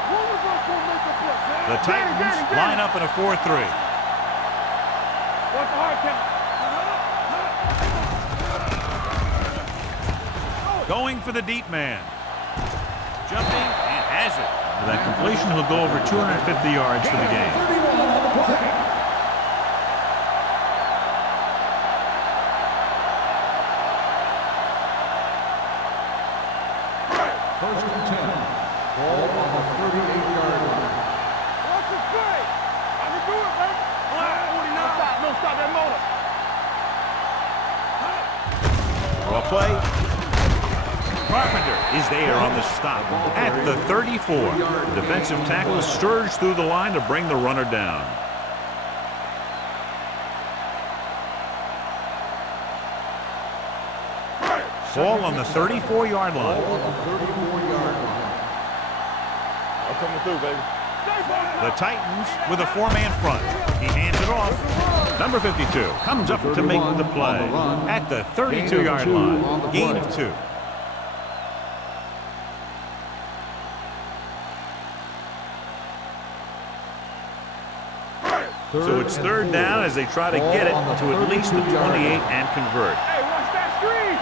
What was going to make the play? The Titans line up in a 4-3. What's the hard count? Going for the deep man. Jumping and has has it. With that completion, he'll go over 250 yards for the game. First and 10. Ball on the 38-yard line. What's the play? I can do it, baby. 49. No, stop that motor. Draw play. Carpenter is there on the stop at the 34. The defensive tackle surged through the line to bring the runner down. Ball on the 34-yard line. Ball on the 34-yard line. I'm coming through, baby. The Titans with a four-man front. He hands it off. Number 52 comes up to make the play at the 32-yard line. Gain of 2. So it's third down as they try to get it to at least the 28 and convert. Hey, watch that screen.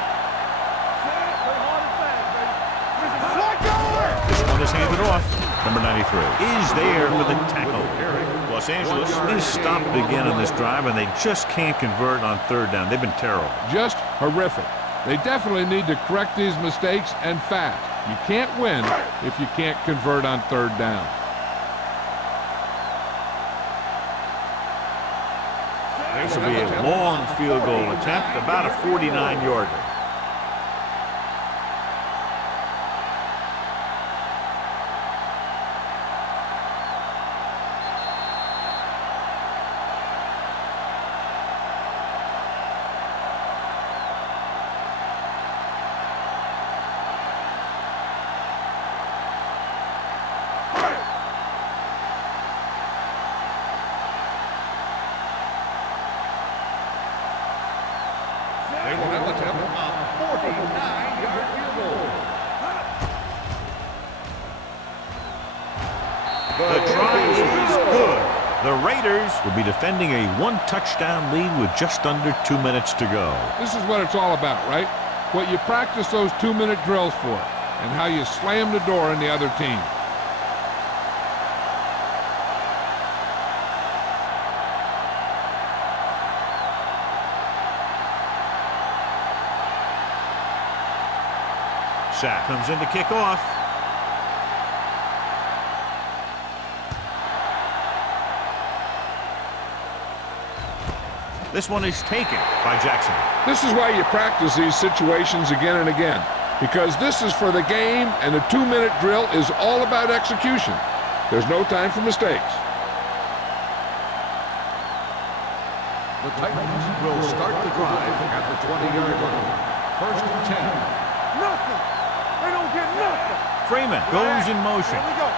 This one is handed off. Number 93 is there for the tackle. Los Angeles is stopped again on this drive, and they just can't convert on third down. They've been terrible. Just horrific. They definitely need to correct these mistakes and fast. You can't win if you can't convert on third down. This will be a long field goal attempt, about a 49-yarder. They will have attempt a 49-yard field goal. The try is good. The Raiders will be defending a one-touchdown lead with just under 2 minutes to go. This is what it's all about, right? What you practice those 2-minute drills for, and how you slam the door on the other team. Sack comes in to kick off. This one is taken by Jackson. This is why you practice these situations again and again, because this is for the game, and the 2-minute drill is all about execution. There's no time for mistakes. The Titans will start the drive at the 20-yard line. First and 10. Nothing. They don't get nothing. Freeman goes in motion. Here we go.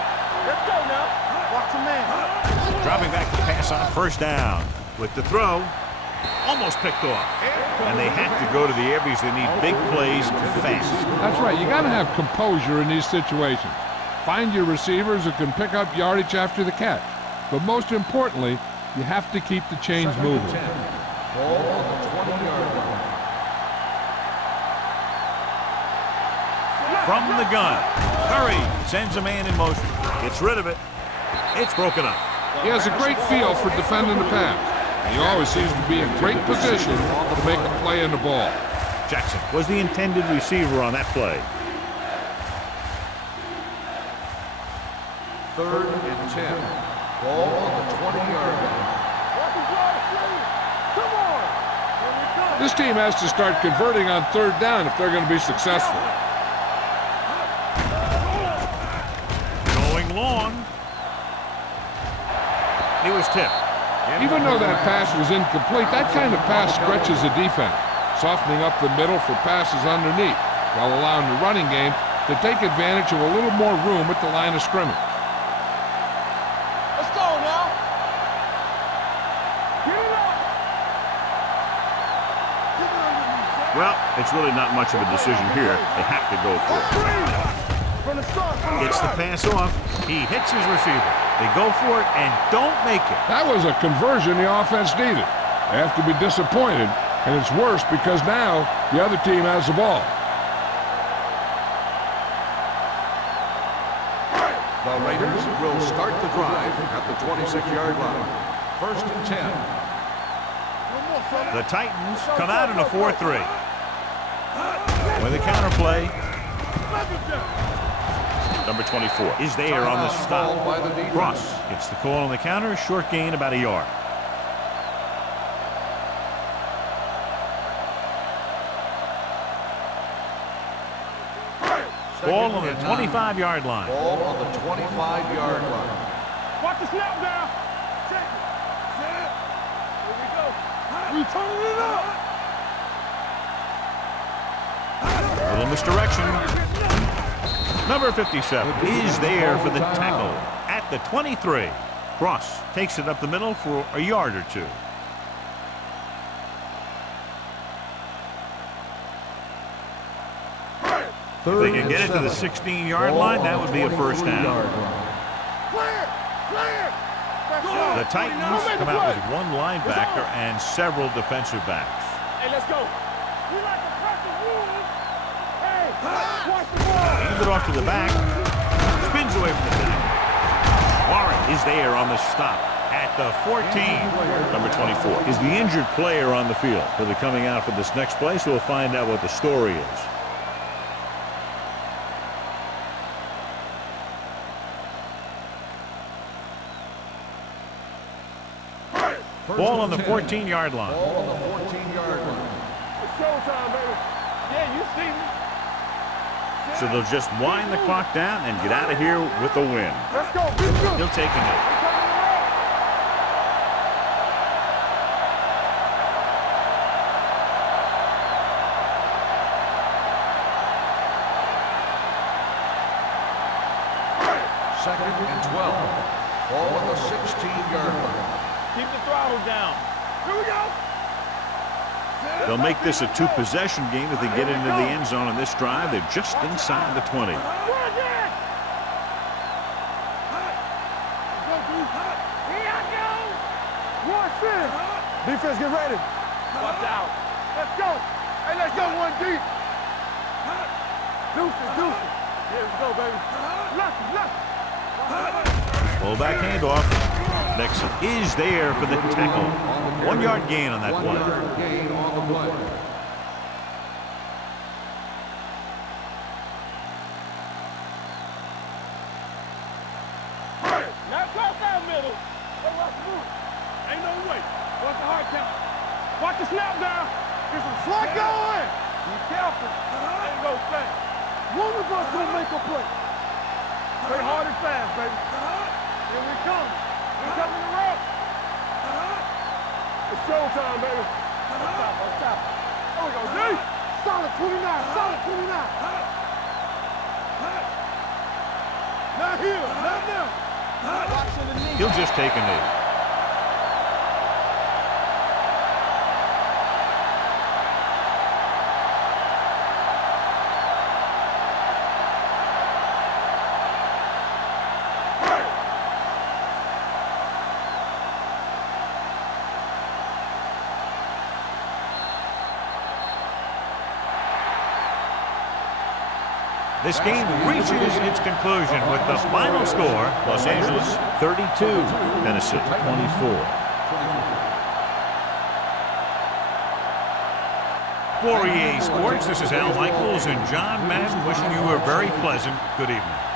Let's go now. Watch the man. Dropping back to pass on first down. With the throw, almost picked off. And they have to go to the air because they need big plays fast. That's right. You got to have composure in these situations. Find your receivers who can pick up yardage after the catch. But most importantly, you have to keep the chains moving. Ball on the 20-yard line. From the gun, Curry sends a man in motion. Gets rid of it. It's broken up. He has a great feel for defending the pass. And he always seems to be in great position to make a play in the ball. Jackson was the intended receiver on that play. Third and 10. Ball on the 20-yard line. Watch the drive, please. Come on. Here we go. This team has to start converting on third down if they're going to be successful. Going long. He was tipped. Even though that pass was incomplete, that kind of pass stretches the defense, softening up the middle for passes underneath, while allowing the running game to take advantage of a little more room at the line of scrimmage. Let's go now. Get it up. Well, it's really not much of a decision here. They have to go for it. From the start. Gets the pass off. He hits his receiver. They go for it and don't make it. That was a conversion the offense needed. They have to be disappointed, and it's worse because now the other team has the ball. Raiders will start the drive at the 26-yard line. First and 10. The Titans come out in a 4-3. With a counter play. Number 24 is there on the stop. Cross gets the call on the counter. Short gain, about a yard. Ball on the 25-yard line. Ball on the 25-yard line. Watch the snap down. Check it. Set. Here we go. We turning it up. Little misdirection. Number 57 is there for the tackle at the 23. Cross takes it up the middle for a yard or two. If they can get it to the 16-yard line, that would be a first down. The Titans come out with one linebacker and several defensive backs. Hey, let's go. We like to press the rules. Hey, watch the ball. Hand it off to the back. Spins away from the tackle. Warren is there on the stop at the 14. Number 24 is the injured player on the field. He'll be coming out for this next play, so we'll find out what the story is. Ball on the 14-yard line. Ball on the 14-yard line. It's showtime, baby. Yeah, you see me. So they'll just wind the clock down and get out of here with a win. Let's go. He'll take a knee. Second and 12. Ball on the 16-yard line. Keep the throttle down. Here we go. They'll make this a two-possession game if they get into the end zone on this drive. They're just inside the 20. Here I go. Watch this. Defense, get ready. Watch out. Let's go. Hey, let's go one deep. Deuce it. Here we go, baby. Lucky. Fullback handoff. Nixon is there for the tackle. 1 yard gain on that play. 1 yard gain on the play. Now cross down middle. Hey, watch the move. Ain't no way. Watch the hard count. Watch the snap down. Get some slot going. Be careful. Ain't no fast. One of us gonna make a play. Play hard and fast, baby. Here we come. We coming to rock. It's showtime, baby. On top. There we go, D. Solid 29. Not here. Not now. He'll just take a knee. This game reaches its conclusion with the final score, Los Angeles 32, Tennessee 24. For EA Sports, this is Al Michaels and John Madden wishing you a very pleasant good evening.